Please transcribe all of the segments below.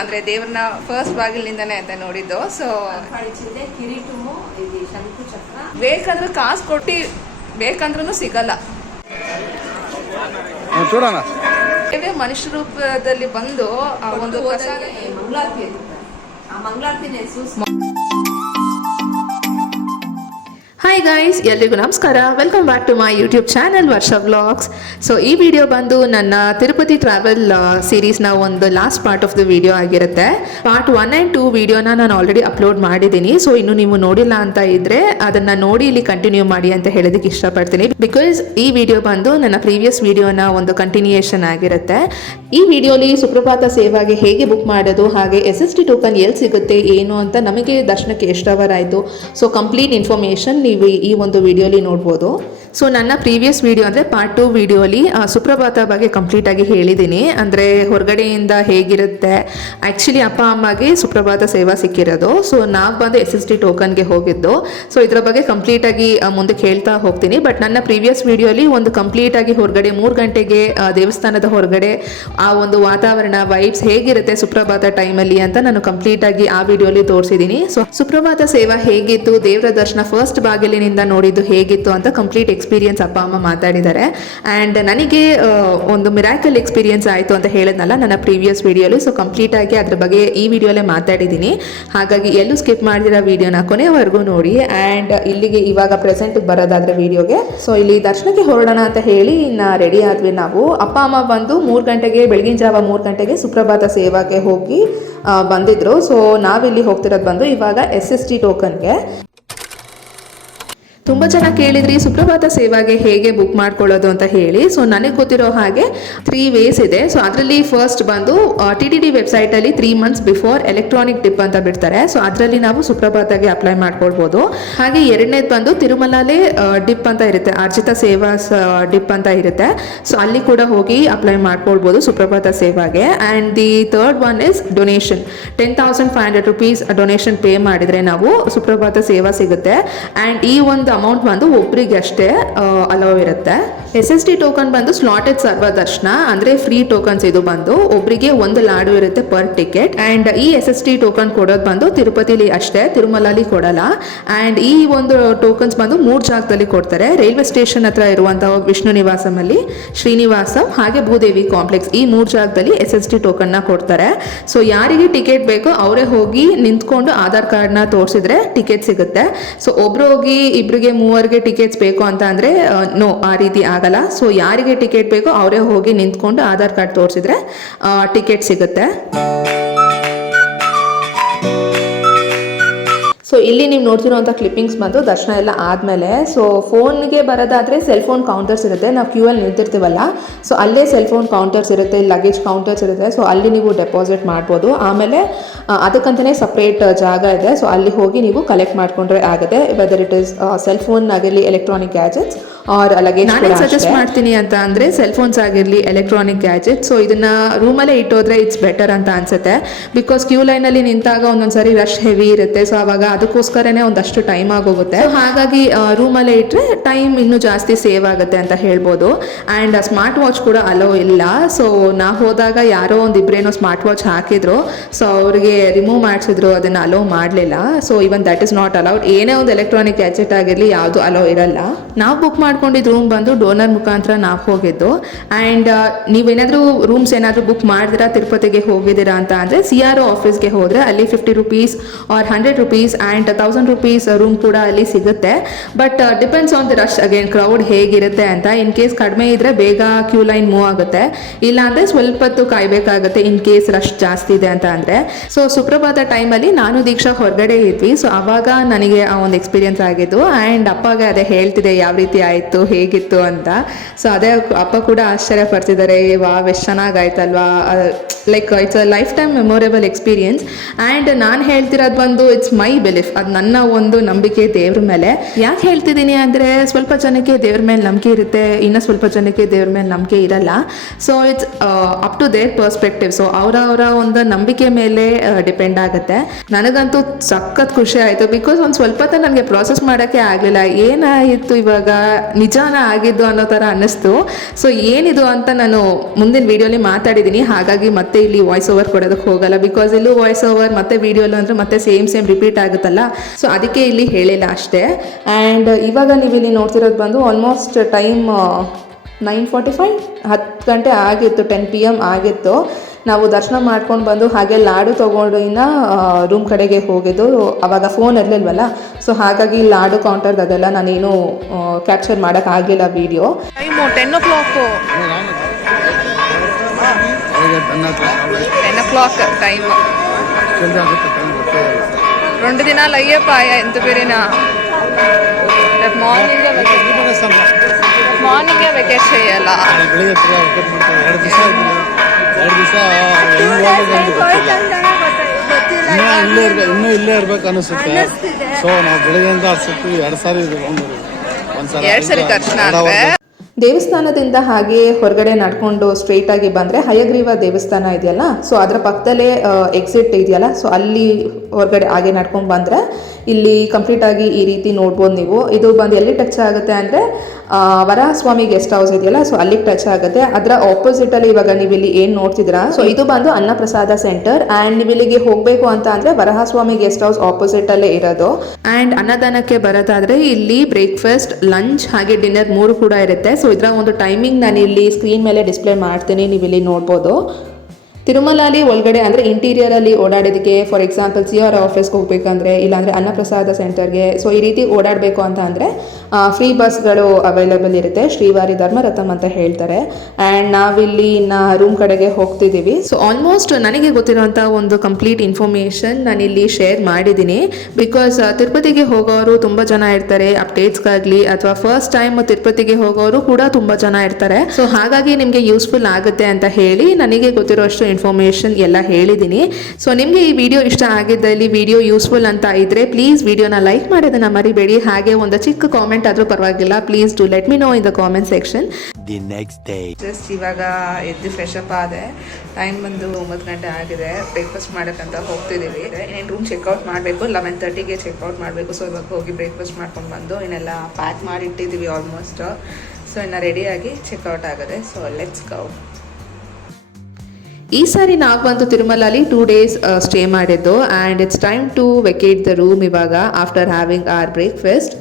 ಅಂದ್ರೆ ದೇವ್ರನ್ನ ಫಸ್ಟ್ ಬಾಗಿಲಿಂದಾನೆ ಅಂತ ನೋಡಿದ್ದು. ಸೊ ಕಿರೀಟము ఇది ಶಂಕು ಚಕ್ರ ಬೇಕಂದ್ರೆ ಕಾಸು ಕೊಟ್ಟು ಬೇಕಂದ್ರೂ ಸಿಗಲ್ಲ. చూడనా ಮನುಷ್ಯ ರೂಪದಲ್ಲಿ ಬಂದು ಆ ಒಂದು ಮಂಗಳಾರತಿ ಆ ಮಂಗಳಾರತಿನೇ ಹಾಯ್ ಗೈಸ್, ಎಲ್ರಿಗೂ ನಮಸ್ಕಾರ. Welcome back to my YouTube channel Varsha vlogs. So ಈ ವಿಡಿಯೋ ಬಂದು ನನ್ನ ತಿರುಪತಿ ಟ್ರಾವೆಲ್ ಸೀರೀಸ್ನ ಒಂದು last part of the video ಆಗಿರುತ್ತೆ. ಪಾರ್ಟ್ 1 and 2 ವಿಡಿಯೋನ ನಾನು ಆಲ್ರೆಡಿ ಅಪ್ಲೋಡ್ ಮಾಡಿದ್ದೀನಿ. ಸೊ ಇನ್ನು ನೀವು ನೋಡಿಲ್ಲ ಅಂತ ಇದ್ರೆ ಅದನ್ನ ನೋಡಿ ಇಲ್ಲಿ ಕಂಟಿನ್ಯೂ ಮಾಡಿ ಅಂತ ಹೇಳೋದಕ್ಕೆ ಇಷ್ಟಪಡ್ತೀನಿ. ಬಿಕಾಸ್ ಈ ವಿಡಿಯೋ ಬಂದು ನನ್ನ ಪ್ರೀವಿಯಸ್ ವಿಡಿಯೋನ ಒಂದು ಕಂಟಿನ್ಯೂಯೇಷನ್ ಆಗಿರುತ್ತೆ. ಈ ವಿಡಿಯೋಲಿ ಸುಪ್ರಭಾತ ಸೇವಾಗೆ ಹೇಗೆ ಬುಕ್ ಮಾಡೋದು, ಹಾಗೆ SST ಟೋಕನ್ ಎಲ್ಲಿ ಸಿಗುತ್ತೆ ಏನು ಅಂತ, ನಮಗೆ ದರ್ಶನಕ್ಕೆ ಎಷ್ಟು ಅವರ್ ಆಯಿತು, ಸೊ ಕಂಪ್ಲೀಟ್ ಇನ್ಫಾರ್ಮೇಷನ್ ನೀವು ಈ ಒಂದು ವಿಡಿಯೋಲಿ ನೋಡ್ಬೋದು. ಸೊ ನನ್ನ ಪ್ರೀವಿಯಸ್ ವಿಡಿಯೋ ಅಂದರೆ ಪಾರ್ಟ್ 2 ವಿಡಿಯೋಲಿ ಸುಪ್ರಭಾತ ಬಗ್ಗೆ ಕಂಪ್ಲೀಟ್ ಆಗಿ ಹೇಳಿದ್ದೀನಿ. ಅಂದರೆ ಹೊರಗಡೆಯಿಂದ ಹೇಗಿರುತ್ತೆ, ಆ್ಯಕ್ಚುಲಿ ಅಪ್ಪ ಅಮ್ಮಗೆ ಸುಪ್ರಭಾತ ಸೇವಾ ಸಿಕ್ಕಿರೋದು. ಸೊ ನಾವು ಬಂದು SST ಟೋಕನ್ಗೆ ಹೋಗಿದ್ದು. ಸೊ ಇದರ ಬಗ್ಗೆ ಕಂಪ್ಲೀಟಾಗಿ ಮುಂದಕ್ಕೆ ಹೇಳ್ತಾ ಹೋಗ್ತೀನಿ. ಬಟ್ ನನ್ನ ಪ್ರೀವಿಯಸ್ ವಿಡಿಯೋಲಿ ಒಂದು ಕಂಪ್ಲೀಟಾಗಿ ಹೊರಗಡೆ 3 ಗಂಟೆಗೆ ದೇವಸ್ಥಾನದ ಹೊರಗಡೆ ಆ ಒಂದು ವಾತಾವರಣ ವೈಬ್ಸ್ ಹೇಗಿರುತ್ತೆ ಸುಪ್ರಭಾತ ಟೈಮಲ್ಲಿ ಅಂತ ನಾನು ಕಂಪ್ಲೀಟಾಗಿ ಆ ವಿಡಿಯೋಲಿ ತೋರಿಸಿದ್ದೀನಿ. ಸೊ ಸುಪ್ರಭಾತ ಸೇವಾ ಹೇಗಿತ್ತು, ದೇವರ ದರ್ಶನ ಫಸ್ಟ್ ಬಾಗಿಲಿನಿಂದ ನೋಡಿದ್ದು ಹೇಗಿತ್ತು ಅಂತ ಕಂಪ್ಲೀಟ್ ಎಕ್ಸ್ಪೀರಿಯನ್ಸ್ ಅಪ್ಪ ಅಮ್ಮ ಮಾತಾಡಿದ್ದಾರೆ. ಆ್ಯಂಡ್ ನನಗೆ ಒಂದು ಮಿರಾಕಲ್ ಎಕ್ಸ್ಪೀರಿಯನ್ಸ್ ಆಯಿತು ಅಂತ ಹೇಳಿದ್ನಲ್ಲ ನನ್ನ ಪ್ರೀವಿಯಸ್ ವಿಡಿಯೋಲಿ. ಸೊ ಕಂಪ್ಲೀಟಾಗಿ ಅದ್ರ ಬಗ್ಗೆ ಈ ವಿಡಿಯೋಲೇ ಮಾತಾಡಿದ್ದೀನಿ. ಹಾಗಾಗಿ ಎಲ್ಲೂ ಸ್ಕಿಪ್ ಮಾಡಿದಿರೋ ವಿಡಿಯೋನ ಕೊನೆವರೆಗೂ ನೋಡಿ. ಆ್ಯಂಡ್ ಇಲ್ಲಿಗೆ ಇವಾಗ ಪ್ರೆಸೆಂಟಿಗೆ ಬರೋದಾದ್ರೆ ವಿಡಿಯೋಗೆ, ಸೊ ಇಲ್ಲಿ ದರ್ಶನಕ್ಕೆ ಹೊರಡೋಣ ಅಂತ ಹೇಳಿ ಇನ್ನು ರೆಡಿ ಆದ್ವಿ ನಾವು. ಅಪ್ಪ ಅಮ್ಮ ಬಂದು 3 ಗಂಟೆಗೆ, ಬೆಳಗಿನ ಜಾವ 3 ಗಂಟೆಗೆ ಸುಪ್ರಭಾತ ಸೇವಾಗೆ ಹೋಗಿ ಬಂದಿದ್ರು. ಸೊ ನಾವಿಲ್ಲಿ ಹೋಗ್ತಿರೋದು ಬಂದು ಇವಾಗ SST ಟೋಕನ್ಗೆ. ತುಂಬ ಜನ ಕೇಳಿದ್ರಿ ಸುಪ್ರಭಾತ ಸೇವಾಗೆ ಹೇಗೆ ಬುಕ್ ಮಾಡ್ಕೊಳ್ಳೋದು ಅಂತ ಹೇಳಿ. ಸೊ ನನಗೆ ಗೊತ್ತಿರೋ ಹಾಗೆ 3 ways ಇದೆ. ಸೊ ಅದರಲ್ಲಿ ಫಸ್ಟ್ ಬಂದು TTD ವೆಬ್ಸೈಟಲ್ಲಿ 3 months ಬಿಫೋರ್ ಎಲೆಕ್ಟ್ರಾನಿಕ್ ಡಿಪ್ ಅಂತ ಬಿಡ್ತಾರೆ. ಸೊ ಅದರಲ್ಲಿ ನಾವು ಸುಪ್ರಭಾತಗೆ ಅಪ್ಲೈ ಮಾಡ್ಕೊಳ್ಬೋದು. ಹಾಗೆ ಎರಡನೇದು ಬಂದು ತಿರುಮಲಲ್ಲೇ ಡಿಪ್ ಅಂತ ಇರುತ್ತೆ, ಅರ್ಜಿತ ಸೇವಾ ಡಿಪ್ ಅಂತ ಇರುತ್ತೆ. ಸೊ ಅಲ್ಲಿ ಕೂಡ ಹೋಗಿ ಅಪ್ಲೈ ಮಾಡ್ಕೊಳ್ಬೋದು ಸುಪ್ರಭಾತ ಸೇವಾಗೆ. And the third one is donation. 10,500 rupees donation pay ಮಾಡಿದರೆ ನಾವು ಸುಪ್ರಭಾತ ಸೇವಾ ಸಿಗುತ್ತೆ. ಆ್ಯಂಡ್ ಈ ಒಂದು ಅಮೌಂಟ್ ಬಂದು ಒಬ್ಬರಿಗೆ ಅಷ್ಟೇ ಅಲೋ ಇರುತ್ತೆ. SST ಟೋಕನ್ ಬಂದು ಸ್ಲಾಟೆಡ್ ಸರ್ವದರ್ಶನ ಅಂದರೆ ಫ್ರೀ ಟೋಕನ್ಸ್. ಇದು ಬಂದು ಒಬ್ಬರಿಗೆ 1 ಲಾಡು ಇರುತ್ತೆ ಪರ್ ಟಿಕೆಟ್. ಆ್ಯಂಡ್ ಈ SST ಟೋಕನ್ ಕೊಡೋದು ಬಂದು ತಿರುಪತಿಲಿ ಅಷ್ಟೇ, ತಿರುಮಲಲ್ಲಿ ಕೊಡಲ್ಲ. ಆ್ಯಂಡ್ ಈ ಒಂದು ಟೋಕನ್ಸ್ ಬಂದು 3 ಜಾಗದಲ್ಲಿ ಕೊಡ್ತಾರೆ. ರೈಲ್ವೆ ಸ್ಟೇಷನ್ ಹತ್ರ ಇರುವಂಥ ವಿಷ್ಣು ನಿವಾಸಮಲ್ಲಿ, ಶ್ರೀನಿವಾಸಂ ಹಾಗೆ ಭೂದೇವಿ ಕಾಂಪ್ಲೆಕ್ಸ್, ಈ 3 ಜಾಗದಲ್ಲಿ SST ಟೋಕನ್ನ ಕೊಡ್ತಾರೆ. ಸೊ ಯಾರಿಗೆ ಟಿಕೆಟ್ ಬೇಕೋ ಅವರೇ ಹೋಗಿ ನಿಂತ್ಕೊಂಡು ಆಧಾರ್ ಕಾರ್ಡ್ನ ತೋರಿಸಿದ್ರೆ ಟಿಕೆಟ್ ಸಿಗುತ್ತೆ. ಸೊ ಒಬ್ರು ಹೋಗಿ ಇಬ್ರಿಗೆ 3 ಟಿಕೆಟ್ಸ್ ಬೇಕು ಅಂತ ಅಂದರೆ ನೋ, ಆ ರೀತಿ ಆಗಲ್ಲ. ಸೊ ಯಾರಿಗೆ ಟಿಕೆಟ್ ಬೇಕೋ ಅವರೇ ಹೋಗಿ ನಿಂತ್ಕೊಂಡು ಆಧಾರ್ ಕಾರ್ಡ್ ತೋರಿಸಿದ್ರೆ ಟಿಕೆಟ್ ಸಿಗುತ್ತೆ. ಸೊ ಇಲ್ಲಿ ನೀವು ನೋಡ್ತಿರೋಂಥ ಕ್ಲಿಪ್ಪಿಂಗ್ಸ್ ಬಂದು ದರ್ಶನ ಎಲ್ಲ ಆದಮೇಲೆ. ಸೊ ಫೋನ್ಗೆ ಬರೋದಾದರೆ ಸೆಲ್ ಫೋನ್ ಕೌಂಟರ್ಸ್ ಇರುತ್ತೆ. ನಾವು ಕ್ಯೂ ಅಲ್ಲಿ ನಿಂತಿರ್ತೀವಲ್ಲ, ಸೊ ಅಲ್ಲೇ ಸೆಲ್ ಫೋನ್ ಕೌಂಟರ್ಸ್ ಇರುತ್ತೆ, ಲಗೇಜ್ ಕೌಂಟರ್ಸ್ ಇರುತ್ತೆ. ಸೊ ಅಲ್ಲಿ ನೀವು ಡೆಪಾಸಿಟ್ ಮಾಡ್ಬೋದು. ಆಮೇಲೆ ಅದಕ್ಕಂತಲೇ ಸಪ್ರೇಟ್ ಜಾಗ ಇದೆ. ಸೊ ಅಲ್ಲಿ ಹೋಗಿ ನೀವು ಕಲೆಕ್ಟ್ ಮಾಡ್ಕೊಂಡ್ರೆ ಆಗುತ್ತೆ. Whether it is cell phone ಆಗಿರಲಿ, ಎಲೆಕ್ಟ್ರಾನಿಕ್ ಗ್ಯಾಜೆಟ್ಸ್ ಆರ್ ಲಗೇಜ್. ನಾನು ಸಜೆಸ್ಟ್ ಮಾಡ್ತೀನಿ ಅಂತ ಅಂದರೆ ಸೆಲ್ ಫೋನ್ಸ್ ಆಗಿರಲಿ, ಎಲೆಕ್ಟ್ರಾನಿಕ್ ಗ್ಯಾಜೆಟ್ಸ್. ಸೊ ಇದನ್ನು ರೂಮಲ್ಲೇ ಇಟ್ಟೋದ್ರೆ ಇಟ್ಸ್ ಬೆಟರ್ ಅಂತ ಅನ್ಸುತ್ತೆ. ಬಿಕಾಸ್ ಕ್ಯೂ ಲೈನಲ್ಲಿ ನಿಂತಾಗ ಒಂದೊಂದ್ಸರಿ ರಶ್ ಹೆವಿ ಇರುತ್ತೆ. ಸೊ ಅವಾಗ ಅದಕ್ಕೋಸ್ಕರನೇ ಒಂದಷ್ಟು ಟೈಮ್ ಆಗೋಗುತ್ತೆ. ಹಾಗಾಗಿ ರೂಮಲ್ಲೇ ಇಟ್ಟರೆ ಟೈಮ್ ಇನ್ನೂ ಜಾಸ್ತಿ ಸೇವ್ ಆಗುತ್ತೆ ಅಂತ ಹೇಳ್ಬೋದು. ಆ್ಯಂಡ್ ಸ್ಮಾರ್ಟ್ ವಾಚ್ ಕೂಡ ಅಲೋ ಇಲ್ಲ. ಸೊ ನಾವು ಹೋದಾಗ ಯಾರೋ ಒಂದಿಬ್ರೇನೋ ಸ್ಮಾರ್ಟ್ ವಾಚ್ ಹಾಕಿದ್ರು. ಸೊ ಅವ್ರಿಗೆ ರಿಮೂವ್ ಮಾಡಿಸಿದ್ರು, ಅದನ್ನು ಅಲೋ ಮಾಡಲಿಲ್ಲ. So even that is not allowed. ಏನೇ ಒಂದು ಎಲೆಕ್ಟ್ರಾನಿಕ್ ಗ್ಯಾಜೆಟ್ ಆಗಿರಲಿ ಯಾವುದು ಅಲೋ ಇರಲ್ಲ. ನಾವು ಬುಕ್ ಮಾಡ್ಕೊಂಡಿದ್ದು ರೂಮ್ ಬಂದು ಡೋನರ್ ಮುಖಾಂತರ ನಾವು ಹೋಗಿದ್ದು. ಆ್ಯಂಡ್ ನೀವೇನಾದರೂ ರೂಮ್ಸ್ ಏನಾದರೂ ಬುಕ್ ಮಾಡಿದಿರಾ, ತಿರುಪತಿಗೆ ಹೋಗಿದ್ದೀರಾ ಅಂತ ಅಂದರೆ CRO ಆಫೀಸ್ಗೆ ಹೋದರೆ ಅಲ್ಲಿ 50 rupees or 100 rupees and 1000 rupees room ಕೂಡ ಅಲ್ಲಿ ಸಿಗುತ್ತೆ. But depends on the rush, again crowd ಹೇಗಿರುತ್ತೆ ಅಂತ. ಇನ್ ಕೇಸ್ ಕಡಿಮೆ ಇದ್ದರೆ ಬೇಗ ಕ್ಯೂ ಲೈನ್ ಮೂವ್ ಆಗುತ್ತೆ, ಇಲ್ಲಾಂದರೆ ಸ್ವಲ್ಪ ಹೊತ್ತು ಕಾಯಬೇಕಾಗುತ್ತೆ ಇನ್ ಕೇಸ್ ರಶ್ ಜಾಸ್ತಿ ಇದೆ ಅಂತ ಅಂದರೆ. ಸೊ ಸುಪ್ರಭಾತ ಟೈಮಲ್ಲಿ ನಾನು ದೀಕ್ಷಾ ಹೊರಗಡೆ ಇದ್ವಿ. ಸೊ ಆವಾಗ ನನಗೆ ಆ ಒಂದು ಎಕ್ಸ್ಪೀರಿಯನ್ಸ್ ಆಗಿದ್ದು. ಆ್ಯಂಡ್ ಅಪ್ಪಗೆ ಅದೇ ಹೇಳ್ತಿದೆ ಯಾವ ರೀತಿ ಆಯಿತು, ಹೇಗಿತ್ತು ಅಂತ. ಸೊ ಅದೇ ಅಪ್ಪ ಕೂಡ ಆಶ್ಚರ್ಯ ಪಡ್ತಿದ್ದಾರೆ, ವಾವ್ ಎಷ್ಟು ಚೆನ್ನಾಗಾಯ್ತಲ್ವಾ, like it's a lifetime memorable experience. And ನಾನು ಹೇಳ್ತಿರೋದು ಬಂದು ಇಟ್ಸ್ ಮೈ ಬಿಲೀಫ್, ಅದು ನನ್ನ ಒಂದು ನಂಬಿಕೆ ದೇವ್ರ ಮೇಲೆ. ಯಾಕೆ ಹೇಳ್ತಿದ್ದೀನಿ ಅಂದರೆ ಸ್ವಲ್ಪ ಜನಕ್ಕೆ ದೇವ್ರ ಮೇಲೆ ನಂಬಿಕೆ ಇರುತ್ತೆ, ಇನ್ನು ಸ್ವಲ್ಪ ಜನಕ್ಕೆ ದೇವ್ರ ಮೇಲೆ ನಂಬಿಕೆ ಇರಲ್ಲ. So it's up to their perspective. So ಅವರ ಒಂದು ನಂಬಿಕೆ ಮೇಲೆ ಡಿಪೆಂಡ್ ಆಗುತ್ತೆ. ನನಗಂತೂ ಸಖತ್ ಖುಷಿ ಆಯಿತು. ಬಿಕಾಸ್ ಒಂದು ಸ್ವಲ್ಪ ನನಗೆ ಪ್ರಾಸೆಸ್ ಮಾಡೋಕ್ಕೆ ಆಗಲಿಲ್ಲ. ಏನಾಯಿತು ಇವಾಗ, ನಿಜಾನ ಆಗಿದ್ದು ಅನ್ನೋ ಥರ ಅನ್ನಿಸ್ತು. ಸೊ ಏನಿದು ಅಂತ ನಾನು ಮುಂದಿನ ವೀಡಿಯೋಲಿ ಮಾತಾಡಿದ್ದೀನಿ, ಹಾಗಾಗಿ ಮತ್ತೆ ಇಲ್ಲಿ ವಾಯ್ಸ್ ಓವರ್ ಕೊಡೋದಕ್ಕೆ ಹೋಗಲ್ಲ. ಬಿಕಾಸ್ ಇಲ್ಲೂ ವಾಯ್ಸ್ ಓವರ್ ಮತ್ತೆ ವೀಡಿಯೋಲು ಅಂದರೆ ಮತ್ತೆ ಸೇಮ್ ರಿಪೀಟ್ ಆಗುತ್ತಲ್ಲ. ಸೊ ಅದಕ್ಕೆ ಇಲ್ಲಿ ಹೇಳಿಲ್ಲ ಅಷ್ಟೇ. ಆ್ಯಂಡ್ ಇವಾಗ ನೀವು ಇಲ್ಲಿ ನೋಡ್ತಿರೋದು ಬಂದು ಆಲ್ಮೋಸ್ಟ್ ಟೈಮ್ 9:45, 10 ಗಂಟೆ ಆಗಿತ್ತು, 10 PM ಆಗಿತ್ತು. ನಾವು ದರ್ಶನ ಮಾಡ್ಕೊಂಡು ಬಂದು ಹಾಗೆ ಲಾಡು ತೊಗೊಂಡು ಇನ್ನು ರೂಮ್ ಕಡೆಗೆ ಹೋಗಿದ್ದು. ಆವಾಗ ಫೋನ್ ಇರಲಿಲ್ವಲ್ಲ, ಸೊ ಹಾಗಾಗಿ ಲಾಡು ಕೌಂಟರ್ ಅದೆಲ್ಲ ನಾನೇನು ಕ್ಯಾಪ್ಚರ್ ಮಾಡೋಕ್ಕಾಗಲಿಲ್ಲ video. Time 10 o'clock. 10 o'clock time. 2 దినాలు అయ్యపాయా ఎంత పేరేనా. మార్నింగే వెకేట్ చేయాల. ಇನ್ನೂ ಇಲ್ಲೇ ಇರ್ಬೇಕು ಅನಿಸುತ್ತೆ. ಸೊ ನಾವು ಬೆಳಗ್ಗೆಯಿಂದ ಅನ್ಸುತ್ತೆ 2 ಸಾರಿ ಸರಿ ದರ್ಶನ ಅಂದ್ರೆ ದೇವಸ್ಥಾನದಿಂದ ಹಾಗೆ ಹೊರಗಡೆ ನಡ್ಕೊಂಡು ಸ್ಟ್ರೈಟಾಗಿ ಬಂದರೆ ಹಯಗ್ರೀವ ದೇವಸ್ಥಾನ ಇದೆಯಲ್ಲ, ಸೊ ಅದರ ಪಕ್ಕದಲ್ಲೇ ಎಕ್ಸಿಟ್ ಇದೆಯಲ್ಲ, ಸೊ ಅಲ್ಲಿ ಹೊರಗಡೆ ಹಾಗೆ ನಡ್ಕೊಂಡು ಬಂದರೆ ಇಲ್ಲಿ ಕಂಪ್ಲೀಟಾಗಿ ಈ ರೀತಿ ನೋಡ್ಬೋದು ನೀವು. ಇದು ಬಂದು ಎಲ್ಲಿ ಟಚ್ ಆಗುತ್ತೆ ಅಂದರೆ ವರಹಸ್ವಾಮಿ ಗೆಸ್ಟ್ ಹೌಸ್ ಇದೆಯಲ್ಲ, ಸೊ ಅಲ್ಲಿಗೆ ಟಚ್ ಆಗುತ್ತೆ. ಅದರ ಆಪೋಸಿಟಲ್ಲಿ ಇವಾಗ ನೀವು ಇಲ್ಲಿ ಏನು ನೋಡ್ತಿದ್ದೀರಾ, ಸೊ ಇದು ಬಂದು ಅನ್ನಪ್ರಸಾದ ಸೆಂಟರ್. ಆ್ಯಂಡ್ ನೀವು ಇಲ್ಲಿಗೆ ಹೋಗಬೇಕು ಅಂತ ಅಂದರೆ ವರಹಸ್ವಾಮಿ ಗೆಸ್ಟ್ ಹೌಸ್ ಆಪೋಸಿಟಲ್ಲೇ ಇರೋದು. ಆ್ಯಂಡ್ ಅನ್ನದಾನಕ್ಕೆ ಬರೋದಾದರೆ ಇಲ್ಲಿ ಬ್ರೇಕ್ಫಾಸ್ಟ್, ಲಂಚ್ ಹಾಗೆ ಡಿನ್ನರ್ 3 ಕೂಡ ಇರುತ್ತೆ. ಸೊ ಇದರ ಒಂದು ಟೈಮಿಂಗ್ ನಾನು ಇಲ್ಲಿ ಸ್ಕ್ರೀನ್ ಮೇಲೆ ಡಿಸ್ಪ್ಲೇ ಮಾಡ್ತೀನಿ, ನೀವು ಇಲ್ಲಿ ನೋಡ್ಬೋದು. ತಿರುಮಲಾಲಿ ಒಳಗಡೆ ಅಂದರೆ ಇಂಟೀರಿಯರಲ್ಲಿ ಓಡಾಡೋದಕ್ಕೆ, ಫಾರ್ ಎಕ್ಸಾಂಪಲ್ CR ಆಫೀಸ್ಗೆ ಹೋಗ್ಬೇಕಂದ್ರೆ, ಇಲ್ಲಾಂದರೆ ಅನ್ನಪ್ರಸಾದ ಸೆಂಟರ್ಗೆ, ಸೊ ಈ ರೀತಿ ಓಡಾಡಬೇಕು ಅಂತ ಅಂದರೆ ಫ್ರೀ ಬಸ್ಗಳು ಅವೈಲೇಬಲ್ ಇರುತ್ತೆ. ಶ್ರೀವಾರಿ ಧರ್ಮರಥಮ್ ಅಂತ ಹೇಳ್ತಾರೆ. ಆ್ಯಂಡ್ ನಾವಿಲ್ಲಿ ಇನ್ನು ರೂಮ್ ಕಡೆಗೆ ಹೋಗ್ತಿದ್ದೀವಿ. ಸೊ ಆಲ್ಮೋಸ್ಟ್ ನನಗೆ ಗೊತ್ತಿರೋಂಥ ಒಂದು ಕಂಪ್ಲೀಟ್ ಇನ್ಫಾರ್ಮೇಷನ್ ನಾನಿಲ್ಲಿ ಶೇರ್ ಮಾಡಿದ್ದೀನಿ. ಬಿಕಾಸ್ ತಿರುಪತಿಗೆ ಹೋಗೋರು ತುಂಬ ಜನ ಇರ್ತಾರೆ, ಅಪ್ಡೇಟ್ಸ್ಗಾಗಲಿ ಅಥವಾ ಫಸ್ಟ್ ಟೈಮ್ ತಿರುಪತಿಗೆ ಹೋಗೋರು ಕೂಡ ತುಂಬ ಜನ ಇರ್ತಾರೆ. ಸೊ ಹಾಗಾಗಿ ನಿಮಗೆ ಯೂಸ್ಫುಲ್ ಆಗುತ್ತೆ ಅಂತ ಹೇಳಿ ನನಗೆ ಗೊತ್ತಿರೋ ಅಷ್ಟು ಇನ್ಫಾರ್ಮೇಷನ್ ಎಲ್ಲ ಹೇಳಿದ್ದೀನಿ. ಸೊ ನಿಮಗೆ ಈ ವಿಡಿಯೋ ಇಷ್ಟ ಆಗಿದ್ದಲ್ಲಿ, ವಿಡಿಯೋ ಯೂಸ್ಫುಲ್ ಅಂತ ಇದ್ರೆ ಪ್ಲೀಸ್ ವಿಡಿಯೋನ ಲೈಕ್ ಮಾಡೋದನ್ನ ಮರಿಬೇಡಿ. ಹಾಗೆ ಒಂದು ಚಿಕ್ಕ ಕಾಮೆಂಟ್ ಆದರೂ ಪರವಾಗಿಲ್ಲ, please do let me no in the comment section. The next day just ಇವಾಗ ಎದ್ದು ಫ್ರೆಶ್ ಅಪ್ ಆದೆ. ಟೈಮ್ ಬಂದು 9 ಗಂಟೆ ಆಗಿದೆ. ಬ್ರೇಕ್ಫಾಸ್ಟ್ ಮಾಡೋಕ್ಕಂತ ಹೋಗ್ತಿದ್ದೀವಿ. ಇನ್ನೇನು ರೂಮ್ ಚೆಕ್ಔಟ್ ಮಾಡಬೇಕು, 11:30ಗೆ ಚೆಕ್ಔಟ್ ಮಾಡಬೇಕು. ಸೊ ಇವಾಗ ಹೋಗಿ ಬ್ರೇಕ್ಫಾಸ್ಟ್ ಮಾಡ್ಕೊಂಡು ಬಂದು ಇನ್ನೆಲ್ಲ ಪ್ಯಾಕ್ ಮಾಡಿ ಇಟ್ಟಿದ್ದೀವಿ ಆಲ್ಮೋಸ್ಟ್. ಸೊ ಇನ್ನು ರೆಡಿಯಾಗಿ ಚೆಕ್ಔಟ್ ಆಗಿದೆ. So let's go. ಈ ಸಾರಿ ನಾವು ಬಂದು ತಿರುಮಲಲ್ಲಿ 2 days ಸ್ಟೇ ಮಾಡಿದ್ದು. And it's time to vacate the room ಇವಾಗ after having our breakfast.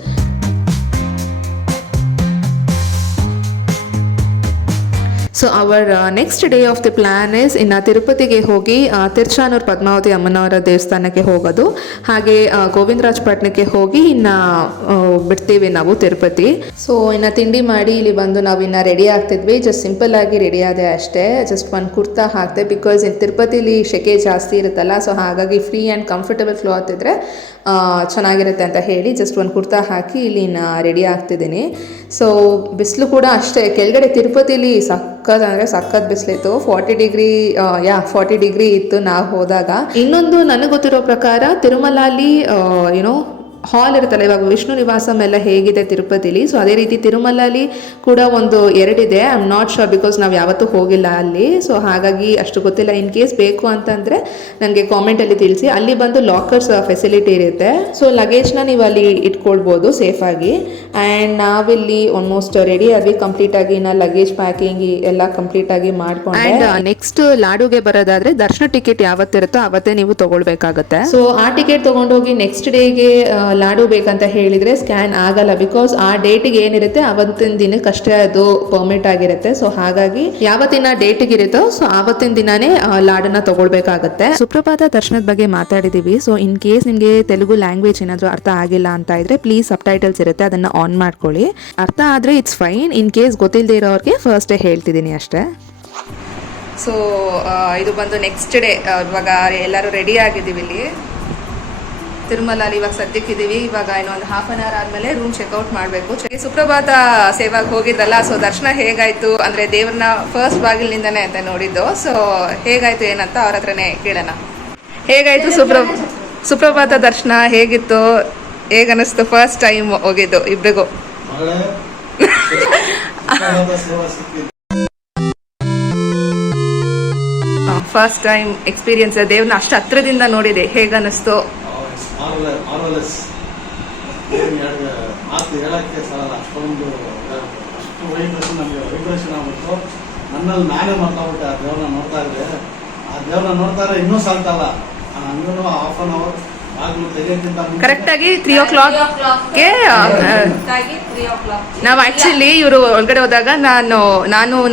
So our next day of the plan is ಇನ್ನು ತಿರುಪತಿಗೆ ಹೋಗಿ ತಿರುಚಾನೂರು ಪದ್ಮಾವತಿ ಅಮ್ಮನವರ ದೇವಸ್ಥಾನಕ್ಕೆ ಹೋಗೋದು. ಹಾಗೆ ಗೋವಿಂದರಾಜಪಟ್ಟಣಕ್ಕೆ ಹೋಗಿ ಇನ್ನು ಬಿಡ್ತೀವಿ ನಾವು ತಿರುಪತಿ. ಸೊ ಇನ್ನು ತಿಂಡಿ ಮಾಡಿ ಇಲ್ಲಿ ಬಂದು ನಾವು ಇನ್ನು ರೆಡಿ ಆಗ್ತಿದ್ವಿ. ಜಸ್ಟ್ ಸಿಂಪಲ್ ಆಗಿ ರೆಡಿ ಆದೆ ಅಷ್ಟೇ. ಜಸ್ಟ್ ಒಂದು ಕುರ್ತಾ ಹಾಕ್ತೆ, ಬಿಕಾಸ್ ತಿರುಪತಿಲಿ ಸೆಕೆ ಜಾಸ್ತಿ ಇರುತ್ತಲ್ಲ, ಸೊ ಹಾಗಾಗಿ ಫ್ರೀ ಆ್ಯಂಡ್ ಕಂಫರ್ಟಬಲ್ ಕ್ಲಾತ್ ಇದ್ದರೆ ಚೆನ್ನಾಗಿರುತ್ತೆ ಅಂತ ಹೇಳಿ ಜಸ್ಟ್ ಒಂದು ಕುರ್ತಾ ಹಾಕಿ ಇಲ್ಲಿ ರೆಡಿ ಆಗ್ತಿದ್ದೀನಿ. ಸೊ ಬಿಸಿಲು ಕೂಡ ಅಷ್ಟೇ, ಕೆಳಗಡೆ ತಿರುಪತಿಲಿ ಸಖತ್ ಬಿಸಿಲಿತ್ತು. 40 ಡಿಗ್ರಿ ಇತ್ತು ನಾವು ಹೋದಾಗ. ಇನ್ನೊಂದು ನನಗೆ ಗೊತ್ತಿರೋ ಪ್ರಕಾರ ತಿರುಮಲಾಲಿ ಹಾಲ್ ಇರುತ್ತಲ್ಲ, ಇವಾಗ ವಿಷ್ಣು ನಿವಾಸಂ ಎಲ್ಲ ಹೇಗಿದೆ ತಿರುಪತಿಲಿ, ಸೊ ಅದೇ ರೀತಿ ತಿರುಮಲಲ್ಲಿ ಕೂಡ ಒಂದು 2 ಇದೆ. I am not sure, because ನಾವು ಯಾವತ್ತೂ ಹೋಗಿಲ್ಲ ಅಲ್ಲಿ. ಸೊ ಹಾಗಾಗಿ ಅಷ್ಟು ಗೊತ್ತಿಲ್ಲ. ಇನ್ ಕೇಸ್ ಬೇಕು ಅಂತಂದರೆ ನನಗೆ ಕಾಮೆಂಟಲ್ಲಿ ತಿಳಿಸಿ. ಅಲ್ಲಿ ಬಂದು ಲಾಕರ್ಸ್ ಫೆಸಿಲಿಟಿ ಇರುತ್ತೆ. ಸೊ ಲಗೇಜ್ನ ನೀವು ಅಲ್ಲಿ ಇಟ್ಕೊಳ್ಬೋದು ಸೇಫಾಗಿ. ಆ್ಯಂಡ್ ನಾವಿಲ್ಲಿ ಆಲ್ಮೋಸ್ಟ್ ರೆಡಿ ಆಗಿ ಕಂಪ್ಲೀಟಾಗಿ ಲಗೇಜ್ ಪ್ಯಾಕಿಂಗ್ ಎಲ್ಲ ಕಂಪ್ಲೀಟಾಗಿ ಮಾಡ್ಕೊಂಡು. ಆ್ಯಂಡ್ ನೆಕ್ಸ್ಟ್ ಲಾಡುಗೆ ಬರೋದಾದರೆ ದರ್ಶನ ಟಿಕೆಟ್ ಯಾವತ್ತಿರುತ್ತೋ ಅವತ್ತೇ ನೀವು ತೊಗೊಳ್ಬೇಕಾಗತ್ತೆ. ಸೊ ಆ ಟಿಕೆಟ್ ತೊಗೊಂಡೋಗಿ ನೆಕ್ಸ್ಟ್ ಡೇಗೆ ಲಾಡು ಬೇಕಂತ ಹೇಳಿದರೆ ಸ್ಕ್ಯಾನ್ ಆಗಲ್ಲ, ಬಿಕಾಸ್ ಆ ಡೇಟಿಗೆ ಏನಿರುತ್ತೆ ಅವತ್ತಿನ ದಿನಕ್ಕಷ್ಟೇ ಅದು ಪರ್ಮಿಟ್ ಆಗಿರುತ್ತೆ. ಸೊ ಹಾಗಾಗಿ ಯಾವತ್ತಿನ ಡೇಟಿಗೆ ಇರುತ್ತೋ ಸೊ ಆವತ್ತಿನ ದಿನಾನೇ ಲಾಡನ್ನ ತಗೊಳ್ಬೇಕಾಗತ್ತೆ. ಸುಪ್ರಭಾತ ದರ್ಶನದ ಬಗ್ಗೆ ಮಾತಾಡಿದೀವಿ. ಸೊ ಇನ್ ಕೇಸ್ ನಿಮಗೆ ತೆಲುಗು ಲ್ಯಾಂಗ್ವೇಜ್ ಏನಾದರೂ ಅರ್ಥ ಆಗಿಲ್ಲ ಅಂತ ಇದ್ರೆ ಪ್ಲೀಸ್ ಸಬ್ಟೈಟಲ್ಸ್ ಇರುತ್ತೆ, ಅದನ್ನ ಆನ್ ಮಾಡ್ಕೊಳ್ಳಿ. ಅರ್ಥ ಆದರೆ ಇಟ್ಸ್ ಫೈನ್. ಇನ್ ಕೇಸ್ ಗೊತ್ತಿಲ್ಲದೆ ಇರೋರಿಗೆ ಫಸ್ಟೇ ಹೇಳ್ತಿದ್ದೀನಿ ಅಷ್ಟೇ. ಸೊ ಇದು ಬಂದು ನೆಕ್ಸ್ಟ್ ಡೇ. ಇವಾಗ ಎಲ್ಲರೂ ರೆಡಿ ಆಗಿದ್ದೀವಿ ಇಲ್ಲಿ ತಿರುಮಲಲ್ಲಿ. ಇವಾಗ ಸದ್ಯಕ್ಕಿದ್ದೀವಿ. ಇವಾಗ ಇನ್ನೊಂದು 1/2 hour ಆದಮೇಲೆ ರೂಮ್ ಚೆಕ್ಔಟ್ ಮಾಡಬೇಕು. ಸುಪ್ರಭಾತ ಸೇವಾಗ ಹೋಗಿದ್ರಲ್ಲ, ಸೊ ದರ್ಶನ ಹೇಗಾಯಿತು ಅಂದರೆ ದೇವ್ರನ್ನ ಫಸ್ಟ್ ಬಾಗಿಲಿನಿಂದನೇ ಅಂತ ನೋಡಿದ್ದು. ಸೊ ಹೇಗಾಯಿತು ಏನಂತ ಅವ್ರ ಹತ್ರನೇ ಕೇಳೋಣ. ಹೇಗಾಯಿತು ಸುಪ್ರಭಾತ ದರ್ಶನ ಹೇಗಿತ್ತು, ಹೇಗನ್ನಿಸ್ತು ಫಸ್ಟ್ ಟೈಮ್ ಹೋಗಿದ್ದು ಇಬ್ರಿಗೂ? ಫಸ್ಟ್ ಟೈಮ್ ಎಕ್ಸ್ಪೀರಿಯನ್ಸ್, ದೇವ್ರನ್ನ ಅಷ್ಟು ಹತ್ರದಿಂದ ನೋಡಿದೆ, ಹೇಗನ್ನಿಸ್ತು? ಮಾರ್ವಲೆಸ್ ಮಾತು ಹೇಳಕ್ಕೆ ಸಾಲ, ಅಷ್ಟೊಂದು ಅಷ್ಟು ವೈಬ್ರೇಷನ್ ನಮಗೆ ವೈಬ್ರೇಷನ್ ಆಗ್ಬಿಟ್ಟು ನನ್ನಲ್ಲಿ ನಾನೇ ಮರ್ತೋಗ್ಬಿಟ್ಟೆ ಆ ದೇವ್ರನ್ನ ನೋಡ್ತಾ ಇದ್ದೆ. ಆ ದೇವ್ರನ್ನ ನೋಡ್ತಾ ಇದ್ರೆ ಇನ್ನೂ ಸಾಲ್ತಲ್ಲ, ಹಂಗೂ ಹಾಫ್ ಅನ್ ಅವರ್ ಆಗ್ಲೂ ತೆಗೆಯಕ್ಕಿಂತ ಕರೆಕ್ಟಾಗಿ 3 o'clockಗೆ ಕರೆಕ್ಟಾಗಿ 3 o'clock ನಾವು ಆಕ್ಚುಲಿ ಇವರು ಒಳಗಡೆ ಹೋದಾಗ ನಾನು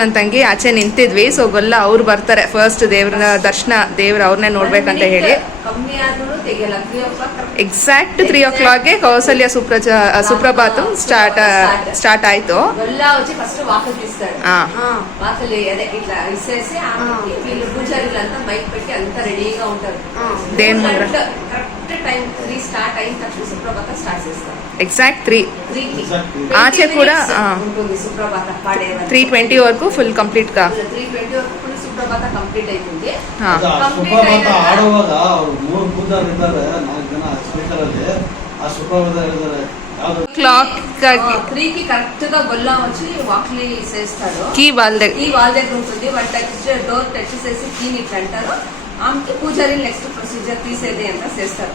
ನನ್ನ ತಂಗಿ ಆಚೆ ನಿಂತಿದ್ವಿ. ಸೊ ಗೊಲ್ಲ ಅವ್ರು ಬರ್ತಾರೆ ಫಸ್ಟ್ ದೇವ್ರ ದರ್ಶನ, ದೇವ್ರ ಅವ್ರನ್ನೇ ನೋಡ್ಬೇಕಂತ ಹೇಳಿ ಕಮ್ಮಿ ಆದ್ರೂ ತೆಗಿಯಲ್ಲ. 3 o'clock ಎಕ್ಸಾಕ್ಟ್ 3 o'clockಗೆ ಕೌಸಲ್ಯ ಸುಪ್ರಭಾತಂ ಸ್ಟಾರ್ಟ್ ಆಯ್ತು. ಎಲ್ಲ వచ్చి ಫಸ್ಟ್ ವಾಕಲ್ తీస్తాడు. వాకల్ అదే ఇట్లా ఇసేసి ఆమెకి వీళ్ళు పూజారులు అంతా మైక్ పెట్టి అంతా రెడీగా ఉంటారు. దేవుని ముందర కరెక్ట్ టైం 3 స్టార్ట్ అయిన తక్షణ సుప్రభాతం స్టార్ట్ చేస్తారు. ఎగ్జాక్ట్ 3 ఆచే కూడా ఉంటుంది సుప్రభాతం పాడేవారు. 3:20 వరకు ఫుల్ కంప్లీట్ గా 3:20 వరకు ఫుల్ సుప్రభాత కంప్లీట్ అవుతుంది. ಸುಪ್ರಭಾತ ಆಡುವಾಗ ಅವ್ರು 3 ಪೂಜಾರು ಇದ್ದಾರೆ, 4 ಜನ ಸ್ಪೀಕರ್ ಅಲ್ಲಿ. ಆ ಸುಪ್ರಭಾತ ಹೇಳಿದ್ದಾರೆ క్లాక్ 3కి కరెక్ట్ గా గొల్లా వచ్చి వాక్లీ చేస్తాడు. కీ వాళ్ళ దగ్గర ఉంటుంది. వాళ్ళు డోర్ టచ్ చేసి కీని ఇట్లా అంటారు. ఆమెకి పూజారి నెక్స్ట్ ప్రొసీజర్ తీసేది అంతా చేస్తారు.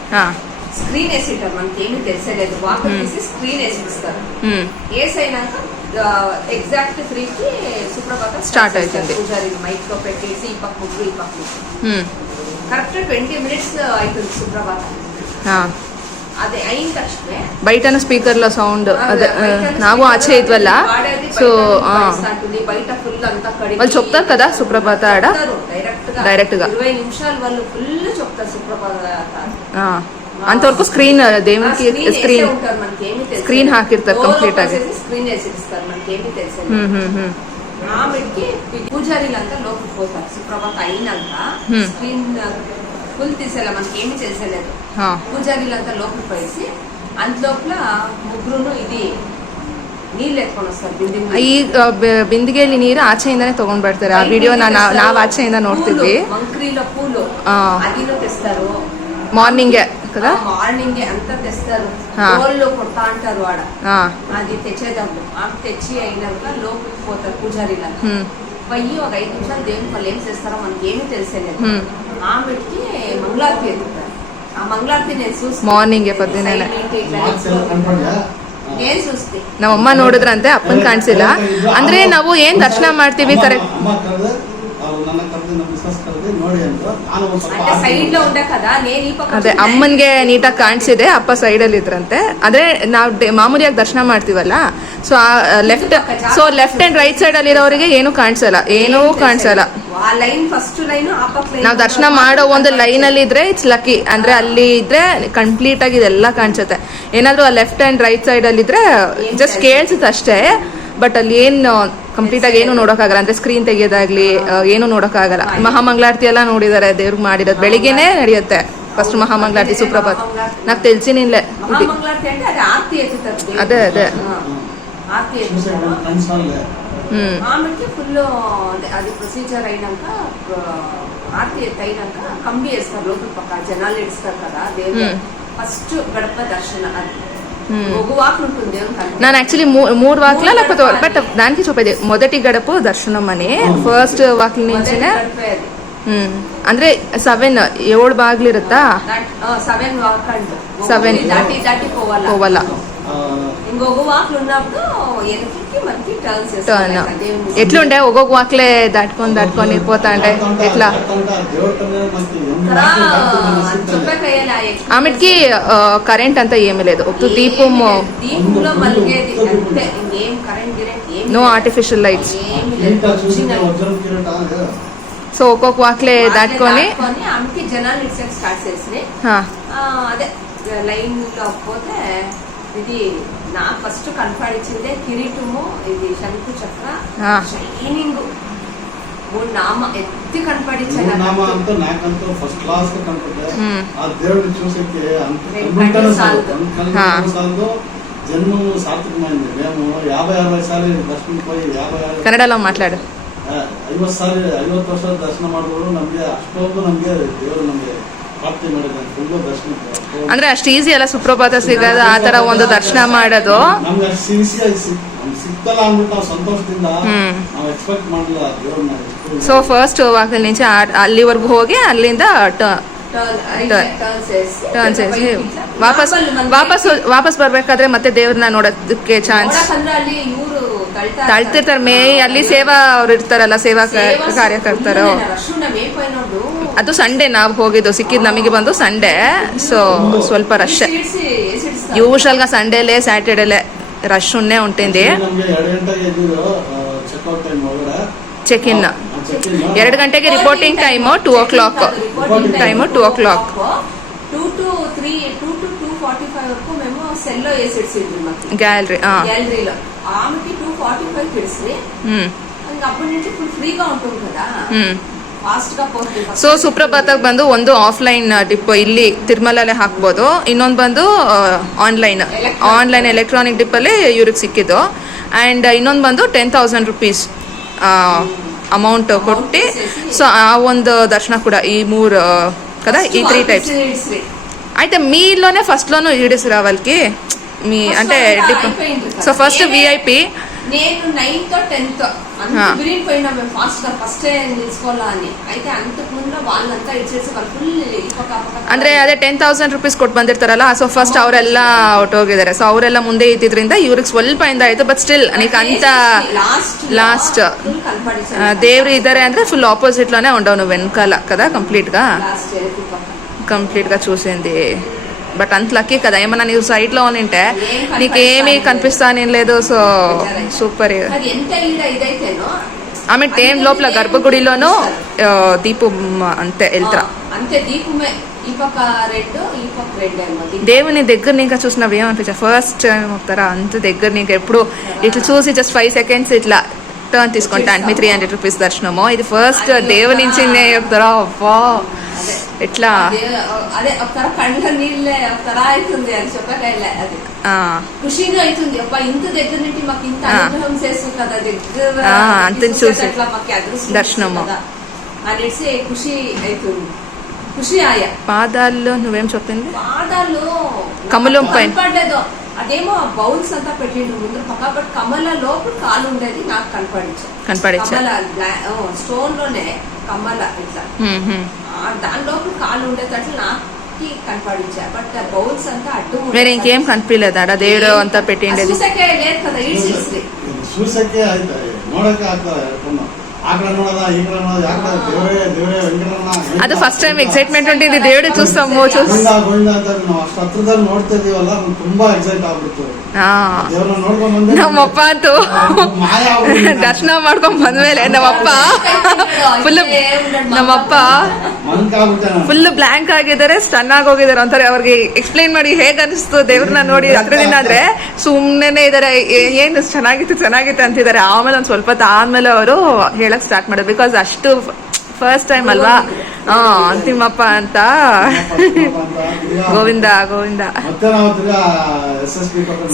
స్క్రీన్ వేసింటారు, మనకి ఏమీ తెలిసేలేదు. వాకల్ తీసి స్క్రీన్ వేసిస్తారు. వేసైనాక ఎగ్జాక్ట్ 3కి సుప్రభాతం స్టార్ట్ అవుతుంది. పూజారి మైక్ లో పెట్టేసి ఈ పక్క ముగ్గురు ఈ పక్క కరెక్ట్ 20 minutes అవుతుంది సుప్రభాతం. ಅದೇ ಐನ್ ತಕ್ಷಣ ಬೈಟನ ಸ್ಪೀಕರ್ లో ಸೌಂಡ್ అదే ನಾವು ఆచే ఇద్వల్ల. సో బయట ఫుల్ అంతా కడిగి వాళ్ళు చెప్తారు కదా సుప్రభాత ఆడ డైరెక్ట్ గా 20 నిమిషాలు వాళ్ళు ఫుల్ చెప్తారు సుప్రభాత. అంతవరకు స్క్రీన్ దేవునికి స్క్రీన్ ಹಾಕಿರ್ತಾರೆ ಕಂಪ್ಲೀಟ್ ಆಗಿ. స్క్రీన్ వేసిస్తారు, మనకేమీ తెలియదు. ఆమెకి పూజారీలంతా లోపలికి పోతారు. సుప్రభాత అయినాక స్క్రీన్ ఫుల్ తీసేలా మనకేమీ చేసేలేదు. పూజారీలంతా లోపలికి పోయేసి అంతలోపల ముగ్గురును ఇది ನೀರ್ ಎತ್ಕೊಂಡು ಹೋಗ್ತಾರೆ. ಈ ಬಿಂದಿಗೆಯಲ್ಲಿ ನೀರು ಆಚೆಯಿಂದಾನೆ ತಗೊಂಡ್ ಬರ್ತಾರೆ. ಆ ವಿಡಿಯೋ ನಾವ್ ಆಚೆಯಿಂದ ನೋಡ್ತಿದ್ವಿ. ಮಂಕ್ರಿಲ ಪೂಲು ಅದಿನ್ನು తెస్తారు. మార్నింగ్ కదా, మార్నింగ్ అంతా తెస్తారు. రోళ్ళు కొడతా అంటారు వాడ. అది తెచ్చేటప్పుడు ఆమె తెచ్చి అయినాక లోపలికి పోతారు పూజారీలా. పోయి ఒక 5 నిమిషాలు దేవుని వాళ్ళు ఏం చేస్తారో మనకి ఏమీ తెలిసేలేదు. ఆమెకి మంగళారతి ఎత్తుతారు. ఆ మంగళారతి నేను చూసి మార్నింగ్ పొద్దున్నే ಏನ್ ಸುಸ್ತಿ ನಮ್ಮಮ್ಮ ನೋಡಿದ್ರಂತೆ, ಅಪ್ಪನ್ ಕಾಣಿಸಿಲ್ಲ. ಅಂದ್ರೆ ನಾವು ಏನ್ ದರ್ಶನ ಮಾಡ್ತೀವಿ ಕರೆಕ್ಟ್ ಸೈಡ್ లో ఉండే కదా, నేను ఈ పక్క ಅದೇ ಅಮ್ಮನ್ಗೆ ನೀಟಾಗಿ ಕಾಣಿಸಿದೆ, ಅಪ್ಪ ಸೈಡ್ ಅಲ್ಲಿ ಇದ್ರಂತೆ. ಅಂದ್ರೆ ನಾವು ಮಾಮೂಲಿಯಾಗಿ ದರ್ಶನ ಮಾಡ್ತೀವಲ್ಲ, ಸೊ ಆ ಲೆಫ್ಟ್ ಅಂಡ್ ರೈಟ್ ಸೈಡ್ ಅಲ್ಲಿ ಇರೋರಿಗೆ ಏನು ಕಾಣಿಸಲ್ಲ. ಆ ಲೈನ್ ಫಸ್ಟ್ ಲೈನ್ ಆ ಪಕ್ಕ ಲೈನ್ ನಾವು ದರ್ಶನ ಮಾಡೋ ಒಂದು ಲೈನ್ ಅಲ್ಲಿ ಇದ್ರೆ ಇಟ್ಸ್ ಲಕ್ಕಿ. ಅಂದ್ರೆ ಅಲ್ಲಿ ಇದ್ರೆ ಕಂಪ್ಲೀಟ್ ಆಗಿ ಇದೆಲ್ಲ ಕಾಣಿಸುತ್ತೆ. ಏನಾದ್ರೂ ಆ ಲೆಫ್ಟ್ ಅಂಡ್ ರೈಟ್ ಸೈಡ್ ಅಲ್ಲಿ ಇದ್ರೆ ಜಸ್ಟ್ ಕೇಳಿಸುತ್ತೆ ಅಷ್ಟೇ, ಬಟ್ ಅಲ್ಲಿ ಏನು ಕಂಪ್ಲೀಟ್ ಆಗಿ ಏನು ನೋಡೋಕ್ಕಾಗಲ್ಲ. ಅಂದ್ರೆ ಸ್ಕ್ರೀನ್ ತೆಗಿಯೋದಾಗ್ಲಿ ಏನು ನೋಡೋಕ್ಕಾಗಲ್ಲ. ಮಹಾಮಂಗಳಾರತಿ ಎಲ್ಲ ನೋಡಿದ್ದಾರೆ, ದೇವ್ರಿಗೆ ಮಾಡಿರೋದು ಬೆಳಿಗ್ಗೆನೆ ನಡೆಯುತ್ತೆ. ಫಸ್ಟ್ ಮಹಾಮಂಗಳಾರತಿ ಸುಪ್ರಭಾತ್ నాకు తెలిసినిలే. ಮಹಾಮಂಗಳಾರತಿ అంటే అది ఆర్తి ఎత్తుతారు. అదే ఆర్తి ఎత్తుతారు. ఆమెకి ఫుల్ అది ప్రొసీజర్ అయినాక ఆర్తి అయినాక కంబి వేస్తారు లోపల పక్క. జనాలు ఇస్తారు కదా దేవుడు ఫస్ట్ గడప దర్శన. అది ನಾನು ಆಕ್ಚುಲಿ 3 వాక్ల లేకపోతే బట్ దానికి చూపేది మొదటి గడప దర్శనం అని ఫస్ట్ వాక్ల నుంచినే. ಅಂದ್ರೆ 7 ಬಾಗ್ಲು ಇರುತ್ತಾ? 7 దాటి పోవాల. ఇంకొక వాక్లు ఉన్నప్పుడు ఎన్నికి మనకి టర్న్ ఎట్లుండే ఒక్కొక్క వాక్లే దాటుకొని పోతా అంటే ఎట్లా? ఆమెకి కరెంట్ అంతా ఏమీ లేదు. ఒక దీపం, నో ఆర్టిఫిషియల్ లైట్స్. సో ఒక్కొక్క వాక్లే దాటుకొని ఆమెకి జనాలు ఇట్లా స్టార్ట్ చేసినాయి. అదే లైన్ లో పోతే ఇది నాకు ఫస్ట్ కనపడించిందే కిరీటము, ఇది శంకు చక్ర, షైనింగ్ 3 నామ ఎత్తి కనపడించాను. నాకంತೂ ಫಸ್ಟ್ ಕ್ಲಾಸ್ ಕನಪಟ್ಟೆ. ಆ ದೇವರನ್ನು చూసేకి సార్లు జన్మము సార్థకమైంది. మేము 50-60 సార్లు దర్శనం పోయి 50 ಕನ್ನಡలో ಮಾತಾಡು 50 ವರ್ಷದ ದರ್ಶನ ಮಾಡಿದ್ರು ನಮಗೆ ಅಷ್ಟೊಂದು ನಮಗೆ ದೇವರು ನಮಗೆ ಪ್ರಾಪ್ತಿ ಮಾಡಿದ ಫುಲ್ ದರ್ಶನ. ಅಂದ್ರೆ ಅಷ್ಟು ಈಸಿ ಅಲ್ಲ ಸುಪ್ರಭಾತ ಸಿಗೋದು, ಆ ತರ ಒಂದು ದರ್ಶನ ಮಾಡೋದು. ನಮ್ಗೆ ಅಷ್ಟು ಈಸಿ ಸಿಕ್ತಲ್ಲ ಅಂದ್ಬಿಟ್ಟು ನಾವು ಸಂತೋಷದಿಂದ ನಾವು ಎಕ್ಸ್ಪೆಕ್ಟ್ ಮಾಡಲಿಲ್ಲ ದೇವ್ರನ್ನ. ಸೊ ಫಸ್ಟ್ ವಾಕಲ್ నుంచి ಅಲ್ಲಿವರೆಗೂ ಹೋಗಿ ಅಲ್ಲಿಂದ ಟರ್ನ್ చేసి ವಾಪಸ್ ಬರ್ಬೇಕಾದ್ರೆ ಮತ್ತೆ ದೇವ್ರನ್ನ ನೋಡೋದಕ್ಕೆ ಚಾನ್ಸ್. ಅಲ್ಲಿ ಇವರು ತಳ್ತಿರ್ತಾರೆ ಮೇ ಅಲ್ಲಿ ಸೇವಾ ಅವ್ರು ಇರ್ತಾರಲ್ಲ ಸೇವಾ ಕಾರ್ಯಕರ್ತರು. ಅದು ಸಂಡೇ ನಾವು ಹೋಗಿದ್ದು, ಸಿಕ್ಕಿದ್ದು ನಮಗೆ ಬಂದು ಸಂಡೇ. ಸೊ ಸ್ವಲ್ಪ ರಶ್ ಯೂಶಲ್గా ಸಂಡೇಲೇ ಸ್ಯಾಟರ್ಡೇಲೇ ರಶ್ ಉನ್ನೇ ಉಂಟಿಂది. ನಮ್ಗೆ 2 ಗಂಟೆಗೆ ಎದ್ದಿದ್ದು ಚೆಕ್ಔಟ್ ಟೈಮ್ ಒಳಗಡೆ ಚೆಕ್ ಇನ್ 2 ಗಂಟೆಗೆ reporting time 2 o'clock. Time 2 o'clock. 2 to 2:45 వరకు మేము సెల్లో వేసి ఇడ్సిద్ది మాకు గ్యాలరీ గ్యాలరీలో. ఆమెకి 2:45 కిడిసి ఇంకా అప్పటి నుంచి ఫుల్ ఫ్రీగా ఉంటుంది కదా, ಫಾಸ್ಟ್ గా ಹೋಗ್ತೀವಿ. ಸೊ ಸುಪ್ರಭಾತಕ್ಕೆ ಬಂದು ಒಂದು ಆಫ್ಲೈನ್ ಡಿಪ್ ಇಲ್ಲಿ ತಿರುಮಲಲ್ಲೇ ಹಾಕ್ಬೋದು, ಇನ್ನೊಂದು ಬಂದು ಆನ್ಲೈನ್ ಎಲೆಕ್ಟ್ರಾನಿಕ್ ಡಿಪ್ಪಲ್ಲಿ ಇವ್ರಿಗೆ ಸಿಕ್ಕಿದ್ದು. ಆ್ಯಂಡ್ ಇನ್ನೊಂದು ಬಂದು 10,000 rupees ಅಮೌಂಟ್ ಕೊಟ್ಟು ಸೊ ಆ ಒಂದು ದರ್ಶನ ಕೂಡ ಈ 3 కదా ఈ 3 టైప్స్ అయితే మీలోనే ఫస్ట్లోనూ ఈడిసి రావాలికి మీ అంటే సో ఫస్ట్ విఐపి నేను 9th 10th అంత విరిగిపోయినా మేము ఫస్ట్ నిల్చుకోవాలా అని. అయితే అంతకు ಮುಂದೆ వాళ్ళಂతా ಇಡ್చేసి వాళ్ళు ಫುಲ್ ಅಂದ್ರೆ ಅದೇ 10,000 rupees ಕೊಟ್ಟು ಬಂದಿರ್ತಾರಲ್ಲ, ಸೊ ಫಸ್ಟ್ ಅವರೆಲ್ಲ ಹೊಟ್ಟೋಗಿದ್ದಾರೆ. ಸೊ ಅವರೆಲ್ಲ ಮುಂದೆ ಇದ್ದಿದ್ರಿಂದ ಇವ್ರಿಗೆ ಸ್ವಲ್ಪ ಇಂದ ಆಯ್ತು. ಬಟ್ ಸ್ಟಿಲ್ నీకు అంత లాస్ట్ దేవుడు ఇద్దరే అంటే ఫుల్ ఆపోజిట్ లోనే ఉండవు నువ్వు వెనకాల కదా కంప్లీట్ గా చూసింది. బట్ అంత లక్కీ కదా, ఏమన్నా నీవు సైడ్ లో ఉంటే నీకేమీ కనిపిస్తానేం లేదు. So super. ఆమె టైం లోపల గర్భగుడిలోనూ దీపం అంతే వెళ్తారా అంతే దీపమే. ఈ పక్క రెడ్ ఈ పక్క రెడ్. దేవుని దగ్గర ఇంకా చూసినవి ఏమనిపించా ఫస్ట్ టైం అవుతారా అంత దగ్గర నీకు ఎప్పుడు ఇట్లా చూసి జస్ట్ 5 seconds ఇట్లా టర్న్ తీసుకుంటా అంటే 300 rupees దర్శనము. ఇది ఫస్ట్ దేవుని నుంచి చెప్తారా అబ్బా ఎట్లా అదే ఒకసారి కళ్ళ నీళ్ళే ఒకసారి అవుతుంది అని చెప్పలే. అది ఖుషిగా అవుతుంది. అబ్బా ఇంత దగ్గర నుండి మాకు ఇంత అనుగ్రహం చేస్తుంది కదా, దగ్గర అంత చూసి అట్లా మాకు అదృష్టం దర్శనము అనేసి ఖుషి అవుతుంది. ఖుషి ఆయా పాదాల్లో నువ్వేం చెప్పింది, పాదాలు కమలం పైన కనపడలేదు. అదేమో ఆ బౌల్స్ అంతా పెట్టిండు ముందు పక్క. బట్ కమల లోపల కాలు ఉండేది నాకు కనపడించా. స్టోన్ లోనే కమల ఇట్లా దాని లోపల కాలు ఉండేది అట్లా నాకు కనపడించా. బట్ బౌల్స్ అంతా అడ్డు వేరే ఇంకేం కనిపించలేదు ఆడ దేవుడు అంతా పెట్టిండేది. చూసకే లేదు కదా ఈడ్చిస్త్రీ చూసಕ್ಕೆ ಆಯ್ತಾ ನೋಡಕ್ಕೆ ಆಗ್ತದೆ. ಆ ಕಡೆ ನೋಡೋದ ಈ ಕಡೆ ನೋಡೋದ ಯಾಕೆ ದೇವರೇ ವೆಂಕಟರಮಣ ಅದು ಫಸ್ಟ್ ಟೈಮ್ ಎಕ್ಸೈಟ್ಮೆಂಟ್ ఉంటుంది. దేవుడు చూస్తాము ಗೋವಿಂದ ಅಂತ ನಾವು ಅಷ್ಟು ಹತ್ರದಲ್ಲಿ ನೋಡ್ತಾ ಇದೀವಲ್ಲ, ತುಂಬಾ ಎಕ್ಸೈಟ್ ಆಗ್ಬಿಡ್ತು. ದೇವ್ರನ್ನ ನೋಡ್ಕೊಂಡ್ ಬಂದೆ ನಮ್ಮಪ್ಪ ಅಂತೂ ದರ್ಶನ ಮಾಡ್ಕೊಂಡ್ ಬಂದ್ಮೇಲೆ ನಮ್ಮಪ್ಪ ಫುಲ್ ಬ್ಲಾಂಕ್ ಆಗಿದ್ದಾರೆ, ಸ್ಟನ್ ಆಗಿ ಹೋಗಿದ್ದಾರೆ ಅಂತಾರೆ. ಅವ್ರಿಗೆ ಎಕ್ಸ್ಪ್ಲೈನ್ ಮಾಡಿ ಹೇಗ್ ಅನಿಸ್ತು ದೇವ್ರನ್ನ ನೋಡಿ ಹತ್ರದಿಂದ ಅಂದ್ರೆ ಸುಮ್ಮನೆ ಇದಾರೆ, ಏನು ಚೆನ್ನಾಗಿತ್ತು ಅಂತಿದ್ದಾರೆ. ಆಮೇಲೆ ಒಂದ್ ಸ್ವಲ್ಪ ಆದ್ಮೇಲೆ ಅವರು ಹೇಳಕ್ ಸ್ಟಾರ್ಟ್ ಮಾಡಿದ್ರು. ಬಿಕಾಸ್ ಅಷ್ಟು ಫಸ್ಟ್ ಟೈಮ್ ಅಲ್ವಾ. ಅಂತಿಮಪ್ಪ ಅಂತ ಗೋವಿಂದ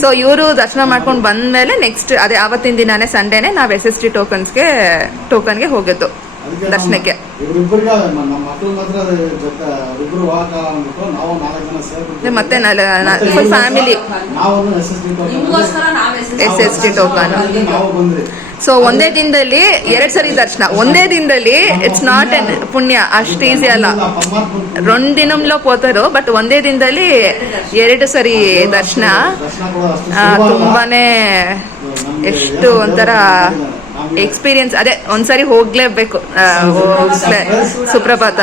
ಸೊ ಇವರು ದರ್ಶನ ಮಾಡ್ಕೊಂಡು ಬಂದ್ಮೇಲೆ ನೆಕ್ಸ್ಟ್ ಅದೇ ಅವತ್ತಿನ ದಿನಾನೇ ಸಂಡೇನೆ ನಾವ್ SST ಟೋಕನ್ಗೆ ಹೋಗಿದ್ದು ದರ್ಶನಕ್ಕೆ. ಮತ್ತೆ full family SST token. So ಒಂದೇ ದಿನದಲ್ಲಿ 2 ಸರಿ ದರ್ಶನ, ಒಂದೇ ದಿನದಲ್ಲಿ ಇಟ್ಸ್ ನಾಟ್ ಎನ್ ಪುಣ್ಯ, ಅಷ್ಟು ಈಸಿ ಅಲ್ಲ. 2 ದಿನಂలో పోతారు, ಬಟ್ ಒಂದೇ ದಿನದಲ್ಲಿ 2 ಸರಿ ದರ್ಶನ ತುಂಬಾನೇ ಎಷ್ಟು ಒಂಥರ ಎಕ್ಸ್ಪೀರಿಯನ್ಸ್. ಅದೇ ಒಂದ್ಸರಿ ಹೋಗ್ಲೇಬೇಕು. ಸುಪ್ರಭಾತ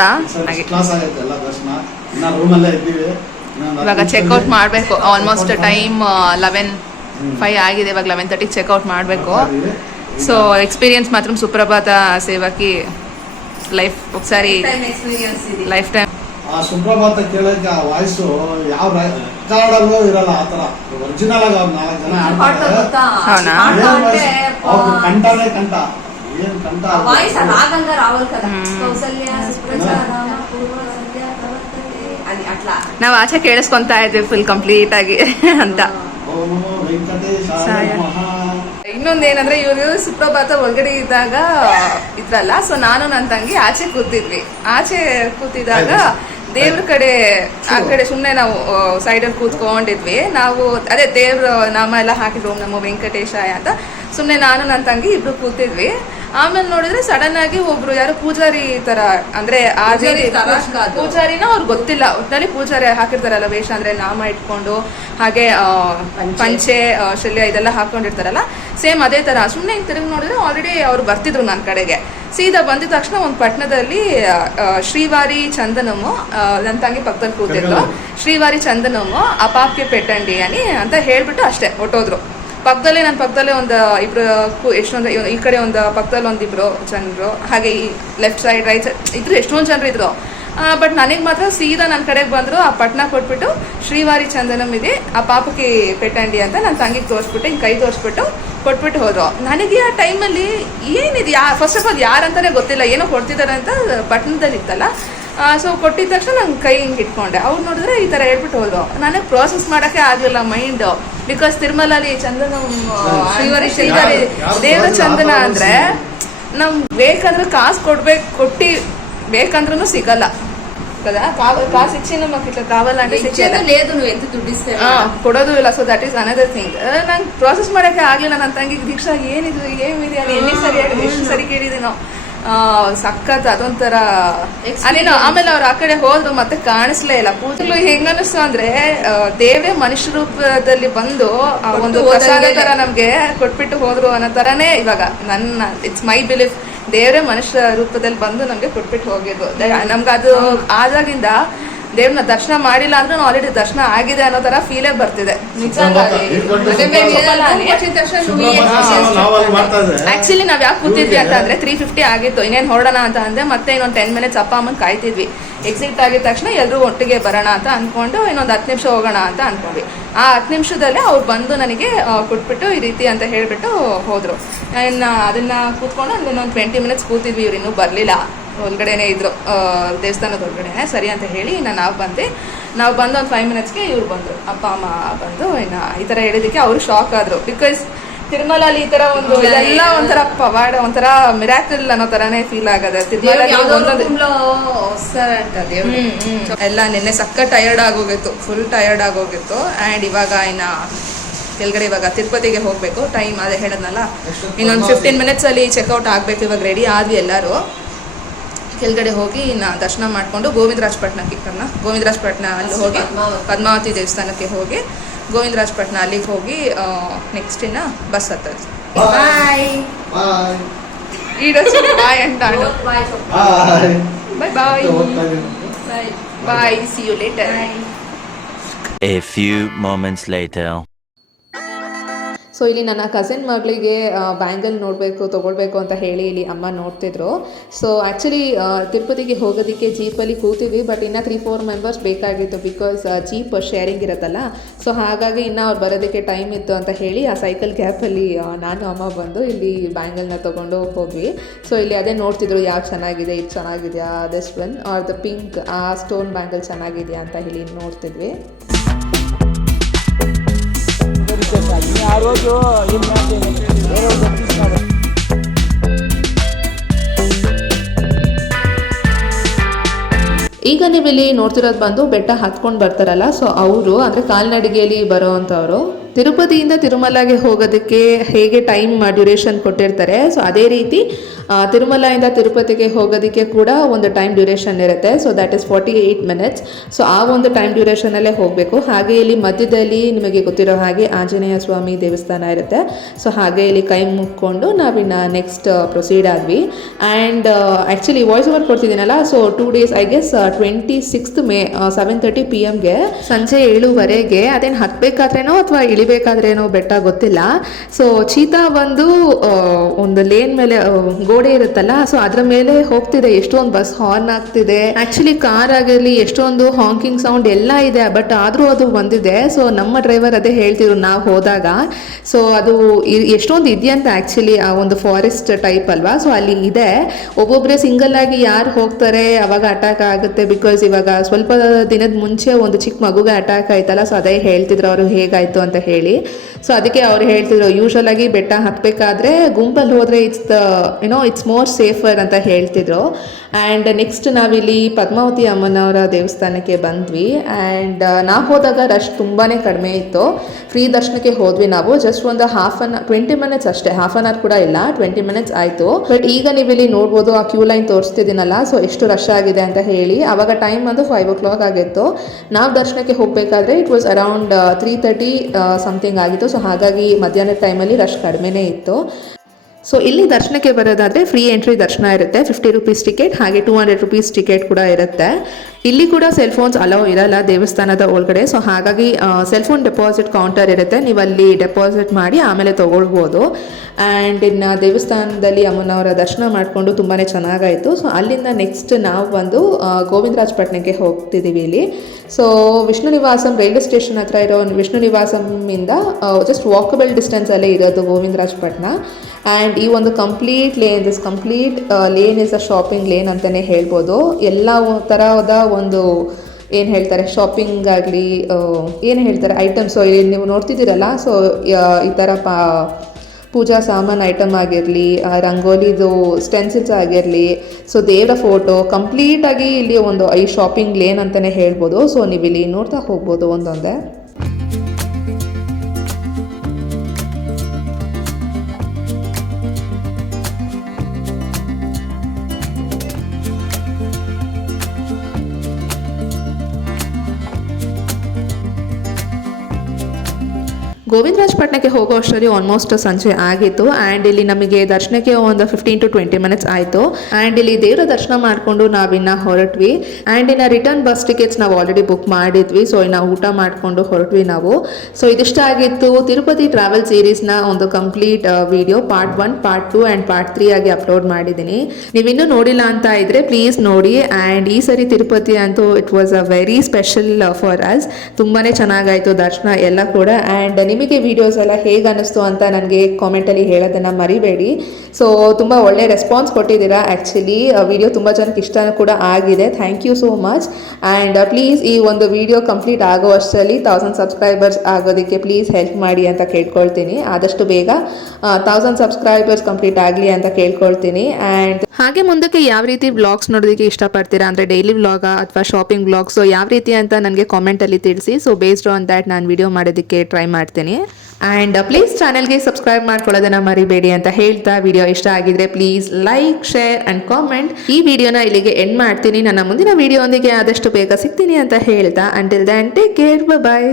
ಇವಾಗ ಚೆಕ್ಔಟ್ ಮಾಡ್ಬೇಕು. ಆಲ್ಮೋಸ್ಟ್ ಟೈಮ್ 11:05 ಆಗಿದೆ. ಇವಾಗ 11:30 ಚೆಕ್ಔಟ್ ಮಾಡ್ಬೇಕು. సో ఎక్స్పీరియన్స్ మాత్రం సుప్రభాత సేవకి లైఫ్ ఒకసారి లైఫ్ టైం. ಆ ಸುಪ್ರಭಾತ ಕೇಳಕ್ಕೆ ಆ ವಾಯ್ಸು ಯಾವ ರೆಕಾರ್ಡಲ್ಲೂ ಇರಲ್ಲ. ಆ ತರ ಒರಿಜಿನಲ್ ಆಗಿ ಅವ್ರು 4 ಜನ ಅವ್ರ ಕಂಠನೇ ಕಂಠ, ಏನ್ ಕಂಠ వాయిస్ రాగంగా రావాలి కదా. కౌసల్య సుప్రజారామ పూర్వ సంధ్య ప్రవర్తతే అని అట్లా ನಾವು ಆಚೆ ಕೇಳಿಸ್ಕೊಂತಾ ಇದ್ವಿ ಫುಲ್ ಕಂಪ್ಲೀಟ್ ಆಗಿ ಅಂತ. ಓಂ ವೆಂಕಟೇಶಾಯ ನಮಃ. ಇನ್ನೊಂದೇನಂದ್ರೆ ಇವರು ಸುಪ್ರಭಾತ ಒಳಗಡೆ ಇದ್ದಾಗ ಇದ್ರಲ್ಲ, ಸೊ ನಾನು ನನ್ನ ತಂಗಿ ಆಚೆ ಕೂತಿದಾಗ ದೇವ್ರ ಕಡೆ ಆ ಕಡೆ ಸುಮ್ಮನೆ ನಾವು ಸೈಡಲ್ಲಿ ಕೂತ್ಕೊಂಡಿದ್ವಿ. ನಾವು ಅದೇ ದೇವ್ರ ನಾಮ ಎಲ್ಲ ಹಾಕಿದ್ರು, ಓಂ ನಮೋ ವೆಂಕಟೇಶಾಯ ಅಂತ. ಸುಮ್ಮನೆ ನಾನು ನನ್ನ ತಂಗಿ ಇಬ್ರು ಕೂತಿದ್ವಿ. ಆಮೇಲೆ ನೋಡಿದ್ರೆ ಸಡನ್ ಆಗಿ ಒಬ್ರು ಯಾರು ಪೂಜಾರಿ ತರ ಅಂದ್ರೆ ಪೂಜಾರಿ ತರ ಕಾದು. ಪೂಜಾರಿನ ಅವ್ರಿಗೆ ಗೊತ್ತಿಲ್ಲ, ಒಟ್ಟಿನಲ್ಲಿ ಪೂಜಾರಿ ಹಾಕಿರ್ತಾರಲ್ಲ ವೇಷ, ಅಂದ್ರೆ ನಾಮ ಇಟ್ಕೊಂಡು ಹಾಗೆ ಪಂಚೆ ಶಲ್ಯ ಇದೆಲ್ಲ ಹಾಕೊಂಡಿರ್ತಾರಲ್ಲ, ಸೇಮ್ ಅದೇ ತರ ಸುಮ್ಮನೆ ತಿರುಗಿ ನೋಡಿದ್ರೆ ಆಲ್ರೆಡಿ ಅವ್ರು ಬರ್ತಿದ್ರು ನನ್ನ ಕಡೆಗೆ. ಸೀದಾ ಬಂದಿದ ತಕ್ಷಣ ಒಂದು ಪಟ್ಟಣದಲ್ಲಿ ಶ್ರೀವಾರಿ ಚಂದನಮ್ಮು, ನನ್ನ ತಂಗಿ ಪಕ್ಕದಲ್ಲಿ ಕೂತಿದ್ರು, ಶ್ರೀವಾರಿ ಚಂದನಮ್ಮು ಅಪಾಪ್ಗೆ ಪೆಟ್ಟಂಡಿ అని ಅಂತ ಹೇಳ್ಬಿಟ್ಟು ಅಷ್ಟೇ ಹೊಟ್ಟೋದ್ರು. ಪಕ್ಕದಲ್ಲಿ ನನ್ನ ಪಕ್ಕದಲ್ಲಿ ಒಂದು ಇಬ್ರು ಎಷ್ಟೊಂದು, ಈ ಕಡೆ ಒಂದು ಪಕ್ಕದಲ್ಲಿ ಒಂದಿಬ್ರು ಜನರು, ಹಾಗೆ ಈ ಲೆಫ್ಟ್ ಸೈಡ್ ರೈಟ್ ಸೈಡ್ ಇದ್ರು ಎಷ್ಟೊಂದು ಜನರು ಇದ್ರು. ಬಟ್ ನನಗೆ ಮಾತ್ರ ಸೀದಾ ನನ್ನ ಕಡೆಗೆ ಬಂದರು, ಆ ಪಟ್ನ ಕೊಟ್ಬಿಟ್ಟು ಶ್ರೀವಾರಿ ಚಂದನಂ ಇದೆ ಆ ಪಾಪಕ್ಕೆ ಪೆಟ್ಟಂಡಿ ಅಂತ ನನ್ನ ತಂಗಿಗೆ ತೋರಿಸ್ಬಿಟ್ಟು ಹಿಂಗೆ ಕೈ ತೋರಿಸ್ಬಿಟ್ಟು ಕೊಟ್ಬಿಟ್ಟು ಹೋದ್ರು. ನನಗೆ ಆ ಟೈಮಲ್ಲಿ ಏನಿದೆ ಫಸ್ಟ್ ಆಫ್ ಆಲ್ ಯಾರಂತಾನೆ ಗೊತ್ತಿಲ್ಲ, ಏನೋ ಕೊಡ್ತಿದ್ದಾರೆ ಅಂತ ಪಟ್ಟಣದಲ್ಲಿ ಇತ್ತಲ್ಲ. ಸೊ ಕೊಟ್ಟಿದ ತಕ್ಷಣ ನಂಗೆ ಕೈ ಹಿಂಗೆ ಇಟ್ಕೊಂಡೆ. ಅವ್ರು ನೋಡಿದ್ರೆ ಈ ಥರ ಹೇಳ್ಬಿಟ್ಟು ಹೋದ್ರು. ನನಗೆ ಪ್ರೋಸೆಸ್ ಮಾಡೋಕ್ಕೆ ಆಗಲಿಲ್ಲ ಮೈಂಡ್, ಬಿಕಾಸ್ ತಿರುಮಲಲ್ಲಿ ಚಂದನಂ ಶ್ರೀವಾರಿ ದೇವರ ಚಂದನ ಅಂದರೆ ನಮ್ಗೆ ಬೇಕಂದ್ರೆ ಕಾಸು ಕೊಟ್ಟು ಬೇಕಂದ್ರೂ ಸಿಗಲ್ಲ కదా, కాసు ఇచ్చిన మాకు ఇట్లా కావాలంటే లేదు, నువ్వు ఎంత దుడ్డిస్తే ಕೊಡೋದು ಇಲ್ಲ. So that is another thing. ನಂಗೆ ಪ್ರೋಸೆಸ್ ಮಾಡೋಕ್ಕೆ ಆಗಲಿಲ್ಲ. ನನ್ನ ತಂಗಿಗೆ ದೀಕ್ಷಾ ಏನಿದು ಏನಿದೆ ಅಲ್ಲಿ ಎಲ್ಲಿ ಸರಿ ಎಷ್ಟು ಸರಿ ಕೇಳಿದೀನೋ, ಸಖತ್ ಅದೊಂಥರ ಅದೇನೋ. ಆಮೇಲೆ ಅವ್ರು ಆ ಕಡೆ ಹೋದ್ರು, ಮತ್ತೆ ಕಾಣಿಸ್ಲೇ ಇಲ್ಲ. ಪೂಜೆಗಳು ಹೆಂಗ ಅನಿಸ್ತು ಅಂದ್ರೆ ದೇವ್ರೆ ಮನುಷ್ಯ ರೂಪದಲ್ಲಿ ಬಂದು ಒಂದು ಪ್ರಸಾದ ತರ ನಮ್ಗೆ ಕೊಟ್ಬಿಟ್ಟು ಹೋದ್ರು ಅನ್ನೋ ತರಾನೇ ಇವಾಗ ನನ್ನ ಇಟ್ಸ್ ಮೈ ಬಿಲೀಫ್. ದೇವ್ರೆ ಮನುಷ್ಯ ರೂಪದಲ್ಲಿ ಬಂದು ನಮ್ಗೆ ಕೊಟ್ಬಿಟ್ಟು ಹೋಗಿದ್ದು. ನಮ್ಗೆ ಅದು ಆದಾಗಿಂದ ದೇವ್ರನ್ನ ದರ್ಶನ ಮಾಡಿಲ್ಲ ಅಂದ್ರೆ ಆಲ್ರೆಡಿ ದರ್ಶನ ಆಗಿದೆ ಅನ್ನೋ ತರ ಫೀಲೇ ಬರ್ತಿದೆ. ಆಕ್ಚುಲಿ ನಾವ್ ಯಾಕೆ ಕೂತಿದ್ವಿ ಅಂತ ಅಂದ್ರೆ 3:50 ಆಗಿತ್ತು, ಇನ್ನೇನು ಹೊರಡೋಣ ಅಂತ ಅಂದ್ರೆ ಮತ್ತೆ ಇನ್ನೊಂದು 10 minutes ಅಪ್ಪ ಅಮ್ಮನ್ ಕಾಯ್ತಿದ್ವಿ. ಎಕ್ಸಿಟ್ ಆಗಿದ ತಕ್ಷಣ ಎಲ್ಲರೂ ಒಟ್ಟಿಗೆ ಬರೋಣ ಅಂತ ಅನ್ಕೊಂಡು ಇನ್ನೊಂದು 10 ನಿಮಿಷ ಹೋಗೋಣ ಅಂತ ಅನ್ಕೊಂಡ್ವಿ. ಆ 10 ನಿಮಿಷದಲ್ಲೇ ಅವ್ರು ಬಂದು ನನಗೆ ಕೊಟ್ಬಿಟ್ಟು ಈ ರೀತಿ ಅಂತ ಹೇಳ್ಬಿಟ್ಟು ಹೋದ್ರು. ಇನ್ನು ಅದನ್ನ ಕೂತ್ಕೊಂಡು ಅಲ್ಲಿ ಇನ್ನೊಂದು 20 minutes ಕೂತಿದ್ವಿ. ಇವ್ರು ಇನ್ನೂ ಬರಲಿಲ್ಲ, ಒಳಗಡೆನೇ ಇದ್ರು, ದೇವಸ್ಥಾನದ ಒಳಗಡೆನೆ. ಸರಿ ಅಂತ ಹೇಳಿ ನಾವು ಬಂದು ಒಂದು 5 minutesಗೆ ಇವ್ರು ಬಂದರು, ಅಪ್ಪ ಅಮ್ಮ ಬಂದು. ಇನ್ನು ಈ ಥರ ಹೇಳಿದ್ದಕ್ಕೆ ಅವರು ಶಾಕ್ ಆದರು. ಬಿಕಾಸ್ ತಿರುಮಲಲ್ಲಿ ಈ ಥರ ಒಂದು ಇದೆಲ್ಲ ಒಂಥರ ಪವಾಡ, ಒಂಥರ ಮಿರಾಕಲ್ ಅನ್ನೋ ಥರನೇ ಫೀಲ್ ಆಗದೆ. ತಿರುಮಲಲ್ಲಿ ಎಲ್ಲ ನಿನ್ನೆ ಸಕ್ಕ ಟಯರ್ಡ್ ಆಗೋಗಿತ್ತು, ಫುಲ್ ಟಯರ್ಡ್ ಆಗೋಗಿತ್ತು. ಆ್ಯಂಡ್ ಇವಾಗ ಇನ್ನು ಕೆಳಗಡೆ ಇವಾಗ ತಿರುಪತಿಗೆ ಹೋಗಬೇಕು. ಟೈಮ್ ಅದೇ ಹೇಳದ್ನಲ್ಲ, ಇನ್ನೊಂದು 15 minutesಲ್ಲಿ ಚೆಕ್ಔಟ್ ಆಗಬೇಕು. ಇವಾಗ ರೆಡಿ ಆದ್ವಿ ಎಲ್ಲರೂ. ಕೆಳಗಡೆ ಹೋಗಿ ನಾ ದರ್ಶನ ಮಾಡಿಕೊಂಡು ಗೋವಿಂದರಾಜಪಟ್ಟಣ ಅಲ್ಲಿ ಹೋಗಿ ಪದ್ಮಾವತಿ ದೇವಸ್ಥಾನಕ್ಕೆ ಹೋಗಿ ಗೋವಿಂದರಾಜಪಟ್ಟಣ ಅಲ್ಲಿಗೆ ಹೋಗಿ ನೆಕ್ಸ್ಟ್ ಇನ್ನು ಬಸ್ ಹತ್ತದು. ಬಾಯ್ ಬಾಯ್ ಅಂಟಾಳು. Bye bye bye, see you later. A few moments later. So ಇಲ್ಲಿ ನನ್ನ ಕಸಿನ್ ಮಗಳಿಗೆ ಬ್ಯಾಂಗಲ್ ತೊಗೊಳ್ಬೇಕು ಅಂತ ಹೇಳಿ ಇಲ್ಲಿ ಅಮ್ಮ ನೋಡ್ತಿದ್ರು. ಸೊ ಆ್ಯಕ್ಚುಲಿ ತಿರುಪತಿಗೆ ಹೋಗೋದಕ್ಕೆ ಜೀಪಲ್ಲಿ ಕೂತಿದ್ವಿ, ಬಟ್ ಇನ್ನೂ 3-4 ಮೆಂಬರ್ಸ್ ಬೇಕಾಗಿತ್ತು. ಬಿಕಾಸ್ ಜೀಪ್ ಶೇರಿಂಗ್ ಇರುತ್ತಲ್ಲ, ಸೊ ಹಾಗಾಗಿ ಇನ್ನೂ ಅವ್ರು ಬರೋದಕ್ಕೆ ಟೈಮ್ ಇತ್ತು ಅಂತ ಹೇಳಿ ಆ ಸೈಕಲ್ ಗ್ಯಾಪಲ್ಲಿ ನಾನು ಅಮ್ಮ ಬಂದು ಇಲ್ಲಿ ಬ್ಯಾಂಗಲ್ನ ತೊಗೊಂಡು ಹೋದ್ವಿ. ಸೊ ಇಲ್ಲಿ ಅದೇ ನೋಡ್ತಿದ್ರು, ಯಾವ್ದು ಚೆನ್ನಾಗಿದೆ, ಇದು ಚೆನ್ನಾಗಿದೆಯಾ, this one are the pink, ಆ ಸ್ಟೋನ್ ಬ್ಯಾಂಗಲ್ ಚೆನ್ನಾಗಿದೆಯಾ ಅಂತ ಹೇಳಿ ನೋಡ್ತಿದ್ವಿ. ಆ రోజు ಈಗ ನೀವಿಲ್ಲಿ ನೋಡ್ತಿರೋದು ಬಂದು ಬೆಟ್ಟ ಹತ್ಕೊಂಡು ಬರ್ತಾರಲ್ಲ, ಸೊ ಅವರು ಅಂದರೆ ಕಾಲ್ನಡಿಗೆಯಲ್ಲಿ ಬರೋ ಅಂಥವ್ರು. ತಿರುಪತಿಯಿಂದ ತಿರುಮಲಗೆ ಹೋಗೋದಕ್ಕೆ ಹೇಗೆ ಟೈಮ್ ಡ್ಯೂರೇಷನ್ ಕೊಟ್ಟಿರ್ತಾರೆ, ಸೊ ಅದೇ ರೀತಿ ತಿರುಮಲದಿಂದ ತಿರುಪತಿಗೆ ಹೋಗೋದಕ್ಕೆ ಕೂಡ ಒಂದು ಟೈಮ್ ಡ್ಯೂರೇಷನ್ ಇರುತ್ತೆ. So that is 48 minutes. So ಆ ಒಂದು ಟೈಮ್ ಡ್ಯೂರೇಷನಲ್ಲೇ ಹೋಗಬೇಕು. ಹಾಗೆ ಇಲ್ಲಿ ಮಧ್ಯದಲ್ಲಿ ನಿಮಗೆ ಗೊತ್ತಿರೋ ಹಾಗೆ ಆಂಜನೇಯ ಸ್ವಾಮಿ ದೇವಸ್ಥಾನ ಇರುತ್ತೆ. ಸೊ ಹಾಗೆ ಇಲ್ಲಿ ಕೈ ಮುಕ್ಕೊಂಡು ನಾವಿನ್ನು ನೆಕ್ಸ್ಟ್ ಪ್ರೊಸೀಡ್ ಆದ್ವಿ. ಆ್ಯಂಡ್ ಆ್ಯಕ್ಚುಲಿ ವಾಯ್ಸ್ ಓವರ್ ಕೊಡ್ತಿದ್ದೀನಲ್ಲ, so 2 days I guess 26th May 7:30 PM ಸಂಜೆ 7:00 ಅದೇನು ಹತ್ತಬೇಕಾದ್ರೇನೋ ಅಥವಾ ಇಳಿಬೇಕಾದ್ರೇನೋ ಬೆಟ್ಟ ಗೊತ್ತಿಲ್ಲ. ಸೊ ಚೀತಾ ಬಂದು ಒಂದು ಲೇನ್ ಮೇಲೆ ಗೋಡೆ ಇರುತ್ತಲ್ಲ, ಸೊ ಅದ್ರ ಮೇಲೆ ಹೋಗ್ತಿದೆ. ಎಷ್ಟೊಂದು ಬಸ್ ಹಾರ್ನ್ ಆಗ್ತಿದೆ. ಆಕ್ಚುಲಿ ಕಾರ್ ಆಗಿರಲಿ ಎಷ್ಟೊಂದು ಹಾಂಕಿಂಗ್ ಸೌಂಡ್ ಎಲ್ಲ ಇದೆ, ಬಟ್ ಆದರೂ ಅದು ಬಂದಿದೆ. ಸೊ ನಮ್ಮ ಡ್ರೈವರ್ ಅದೇ ಹೇಳ್ತಿದ್ರು ನಾವು ಹೋದಾಗ. ಸೊ ಅದು ಎಷ್ಟೊಂದು ಇದೆಯಂತ ಆ್ಯಕ್ಚುಲಿ ಆ ಒಂದು ಫಾರೆಸ್ಟ್ ಟೈಪ್ ಅಲ್ವಾ, ಸೊ ಅಲ್ಲಿ ಇದೆ. ಒಬ್ಬೊಬ್ಬರೇ ಸಿಂಗಲ್ ಆಗಿ ಯಾರು ಹೋಗ್ತಾರೆ ಅವಾಗ ಅಟ್ಯಾಕ್ ಆಗುತ್ತೆ. ಬಿಕಾಸ್ ಇವಾಗ ಸ್ವಲ್ಪ ದಿನದ ಮುಂಚೆ ಒಂದು ಚಿಕ್ಕ ಮಗುಗೆ ಅಟ್ಯಾಕ್ ಆಯ್ತಲ್ಲ, ಸೊ ಅದೇ ಹೇಳ್ತಿದ್ರು ಅವರು ಹೇಗಾಯ್ತು ಅಂತ ಹೇಳಿ. ಸೊ ಅದಕ್ಕೆ ಅವ್ರು ಹೇಳ್ತಿದ್ರು ಯೂಶಲ್ ಆಗಿ ಬೆಟ್ಟ ಹತ್ತಬೇಕಾದ್ರೆ ಗುಂಪಲ್ಲಿ ಹೋದರೆ ಇಟ್ಸ್ ಮೋರ್ ಸೇಫರ್ ಅಂತ ಹೇಳ್ತಿದ್ರು. ಆ್ಯಂಡ್ ನೆಕ್ಸ್ಟ್ ನಾವಿಲ್ಲಿ ಪದ್ಮಾವತಿ ಅಮ್ಮನವರ ದೇವಸ್ಥಾನಕ್ಕೆ ಬಂದ್ವಿ. ಆ್ಯಂಡ್ ನಾವು ಹೋದಾಗ ರಶ್ ತುಂಬಾ ಕಡಿಮೆ ಇತ್ತು. ಫ್ರೀ ದರ್ಶನಕ್ಕೆ ಹೋದ್ವಿ ನಾವು. ಜಸ್ಟ್ ಒಂದು 20 ಮಿನಿಟ್ಸ್ ಅಷ್ಟೇ, 1/2 ಅವರ್ ಕೂಡ ಇಲ್ಲ, 20 ಮಿನಿಟ್ಸ್ ಆಯಿತು. ಬಟ್ ಈಗ ನೀವು ಇಲ್ಲಿ ನೋಡ್ಬೋದು ಆ ಕ್ಯೂ ಲೈನ್ ತೋರಿಸ್ತಿದ್ದೀನಲ್ಲ, ಸೊ ಎಷ್ಟು ರಶ್ ಆಗಿದೆ ಅಂತ ಹೇಳಿ. ಆವಾಗ ಟೈಮ್ ಬಂದು 5 o'clock ಆಗಿತ್ತು. ನಾವು ದರ್ಶನಕ್ಕೆ ಹೋಗಬೇಕಾದ್ರೆ ಇಟ್ ವಾಸ್ ಅರೌಂಡ್ 3:30 ಸಮಥಿಂಗ್ ಆಗಿತ್ತು. ಸೊ ಹಾಗಾಗಿ ಮಧ್ಯಾಹ್ನದ ಟೈಮಲ್ಲಿ ರಶ್ ಕಡಿಮೆನೇ ಇತ್ತು. ಸೊ ಇಲ್ಲಿ ದರ್ಶನಕ್ಕೆ ಬರೋದಾದರೆ ಫ್ರೀ ಎಂಟ್ರಿ ದರ್ಶನ ಇರುತ್ತೆ, 50 rupees ಟಿಕೆಟ್, ಹಾಗೆ 200 rupees ಟಿಕೆಟ್ ಕೂಡ ಇರುತ್ತೆ. ಇಲ್ಲಿ ಕೂಡ ಸೆಲ್ ಫೋನ್ಸ್ ಅಲೋ ಇರಲ್ಲ ದೇವಸ್ಥಾನದ ಒಳಗಡೆ. ಸೊ ಹಾಗಾಗಿ ಸೆಲ್ ಫೋನ್ ಡೆಪಾಸಿಟ್ ಕೌಂಟರ್ ಇರುತ್ತೆ, ನೀವು ಅಲ್ಲಿ ಡೆಪಾಸಿಟ್ ಮಾಡಿ ಆಮೇಲೆ ತೊಗೊಳ್ಬೋದು. ಆ್ಯಂಡ್ ಇನ್ನು ದೇವಸ್ಥಾನದಲ್ಲಿ ಅಮ್ಮನವರ ದರ್ಶನ ಮಾಡಿಕೊಂಡು ತುಂಬಾ ಚೆನ್ನಾಗಾಯಿತು. ಸೊ ಅಲ್ಲಿಂದ ನೆಕ್ಸ್ಟ್ ನಾವು ಬಂದು ಗೋವಿಂದರಾಜಪಟ್ಟಣಕ್ಕೆ ಹೋಗ್ತಿದ್ದೀವಿ ಇಲ್ಲಿ. ಸೊ ವಿಷ್ಣು ನಿವಾಸಂ ರೈಲ್ವೆ ಸ್ಟೇಷನ್ ಹತ್ರ ಇರೋ ವಿಷ್ಣು ನಿವಾಸಮಿಂದ ಜಸ್ಟ್ ವಾಕಬಲ್ ಡಿಸ್ಟೆನ್ಸಲ್ಲೇ ಇರೋದು ಗೋವಿಂದರಾಜಪಟ್ಟಣ. ಆ್ಯಂಡ್ ಈ ಒಂದು complete lane is a shopping lane ಅಂತಲೇ ಹೇಳ್ಬೋದು. ಎಲ್ಲ ಥರದ ಒಂದು ಏನು ಹೇಳ್ತಾರೆ ಶಾಪಿಂಗ್ ಆಗಲಿ ಏನು ಹೇಳ್ತಾರೆ ಐಟಮ್ಸು ಇಲ್ಲಿ ನೀವು ನೋಡ್ತಿದ್ದೀರಲ್ಲ. ಸೊ ಈ ಥರ ಪೂಜಾ ಸಾಮಾನು ಐಟಮ್ ಆಗಿರಲಿ, ರಂಗೋಲಿದು ಸ್ಟೆನ್ಸಿಲ್ಸ್ ಆಗಿರಲಿ, ಸೊ ದೇವರ ಫೋಟೋ, ಕಂಪ್ಲೀಟಾಗಿ ಇಲ್ಲಿ ಒಂದು ಈ ಶಾಪಿಂಗ್ ಲೇನ್ ಅಂತಲೇ ಹೇಳ್ಬೋದು. ಸೊ ನೀವು ಇಲ್ಲಿ ನೋಡ್ತಾ ಹೋಗ್ಬೋದು ಒಂದೊಂದೇ. ಗೋವಿಂದರಾಜಪಟ್ಟಣಕ್ಕೆ ಹೋಗೋ ಅಷ್ಟರಲ್ಲಿ ಆಲ್ಮೋಸ್ಟ್ ಸಂಜೆ ಆಗಿತ್ತು. ಆ್ಯಂಡ್ ಇಲ್ಲಿ ನಮಗೆ ದರ್ಶನಕ್ಕೆ ಒಂದು 15 to 20 minutes ಆಯಿತು. ಆ್ಯಂಡ್ ಇಲ್ಲಿ ದೇವರ ದರ್ಶನ ಮಾಡಿಕೊಂಡು ನಾವಿನ್ನು ಹೊರಟ್ವಿ. ಆ್ಯಂಡ್ ಇನ್ನು ರಿಟರ್ನ್ ಬಸ್ ಟಿಕೆಟ್ಸ್ ನಾವು ಆಲ್ರೆಡಿ ಬುಕ್ ಮಾಡಿದ್ವಿ. ಸೊ ಇನ್ನು ಊಟ ಮಾಡಿಕೊಂಡು ಹೊರಟ್ವಿ ನಾವು. ಸೊ ಇದಿಷ್ಟ ಆಗಿತ್ತು ತಿರುಪತಿ ಟ್ರಾವೆಲ್ ಸೀರೀಸ್ನ ಒಂದು complete video. Part 1, part 2 and part 3 ಆಗಿ ಅಪ್ಲೋಡ್ ಮಾಡಿದ್ದೀನಿ. ನೀವಿನ್ನೂ ನೋಡಿಲ್ಲ ಅಂತ ಇದ್ದರೆ ಪ್ಲೀಸ್ ನೋಡಿ. ಆ್ಯಂಡ್ ಈ ಸರಿ ತಿರುಪತಿ ಅಂತೂ it was a very special for us. ತುಂಬಾ ಚೆನ್ನಾಗಾಯಿತು ದರ್ಶನ ಎಲ್ಲ ಕೂಡ. ಆ್ಯಂಡ್ ನಿಮಗೆ ವೀಡಿಯೋಸ್ ಎಲ್ಲ ಹೇಗೆ ಅನ್ನಿಸ್ತು ಅಂತ ನನಗೆ ಕಾಮೆಂಟಲ್ಲಿ ಹೇಳೋದನ್ನು ಮರಿಬೇಡಿ. ಸೊ ತುಂಬ ಒಳ್ಳೆ ರೆಸ್ಪಾನ್ಸ್ ಕೊಟ್ಟಿದ್ದೀರಾ. ಆ್ಯಕ್ಚುಲಿ ವಿಡಿಯೋ ತುಂಬ ಜನಕ್ಕೆ ಇಷ್ಟ ಕೂಡ ಆಗಿದೆ. Thank you so much. And please ಈ ಒಂದು ವಿಡಿಯೋ ಕಂಪ್ಲೀಟ್ ಆಗೋ ಅಷ್ಟರಲ್ಲಿ 1000 ಸಬ್ಸ್ಕ್ರೈಬರ್ಸ್ ಆಗೋದಕ್ಕೆ ಪ್ಲೀಸ್ ಹೆಲ್ಪ್ ಮಾಡಿ ಅಂತ ಕೇಳ್ಕೊಳ್ತೀನಿ. ಆದಷ್ಟು ಬೇಗ 1000 ಸಬ್ಸ್ಕ್ರೈಬರ್ಸ್ ಕಂಪ್ಲೀಟ್ ಆಗಲಿ ಅಂತ ಕೇಳ್ಕೊಳ್ತೀನಿ. ಆ್ಯಂಡ್ ಹಾಗೆ ಮುಂದಕ್ಕೆ ಯಾವ ರೀತಿ ವ್ಲಾಗ್ಸ್ ನೋಡೋದಕ್ಕೆ ಇಷ್ಟಪಡ್ತೀರಾ ಅಂದರೆ ಡೈಲಿ ವ್ಲಾಗಾ ಅಥವಾ ಶಾಪಿಂಗ್ ವ್ಲಾಗ್, ಸೊ ಯಾವ ರೀತಿ ಅಂತ ನನಗೆ ಕಾಮೆಂಟಲ್ಲಿ ತಿಳಿಸಿ. ಸೊ ಬೇಸ್ಡ್ ಆನ್ ದ್ಯಾಟ್ ನಾನು ವಿಡಿಯೋ ಮಾಡೋದಕ್ಕೆ ಟ್ರೈ ಮಾಡ್ತೀನಿ. ಆ್ಯಂಡ್ ಪ್ಲೀಸ್ ಚಾನಲ್ಗೆ ಸಬ್ಸ್ಕ್ರೈಬ್ ಮಾಡ್ಕೊಳ್ಳೋದನ್ನು ಮರಿಬೇಡಿ ಅಂತ ಹೇಳ್ತಾ, ವಿಡಿಯೋ ಇಷ್ಟ ಆಗಿದ್ರೆ please like, share and comment. ಈ ವಿಡಿಯೋನ ಇಲ್ಲಿಗೆ ಎಂಡ್ ಮಾಡ್ತೀನಿ. ನನ್ನ ಮುಂದಿನ ವಿಡಿಯೋ ಒಂದಿಗೆ ಆದಷ್ಟು ಬೇಗ ಸಿಗ್ತೀನಿ ಅಂತ ಹೇಳ್ತಾ, ಅಂಟಿಲ್ ದೆನ್ ಟೇಕ್ ಕೇರ್, ಬಾಯ್.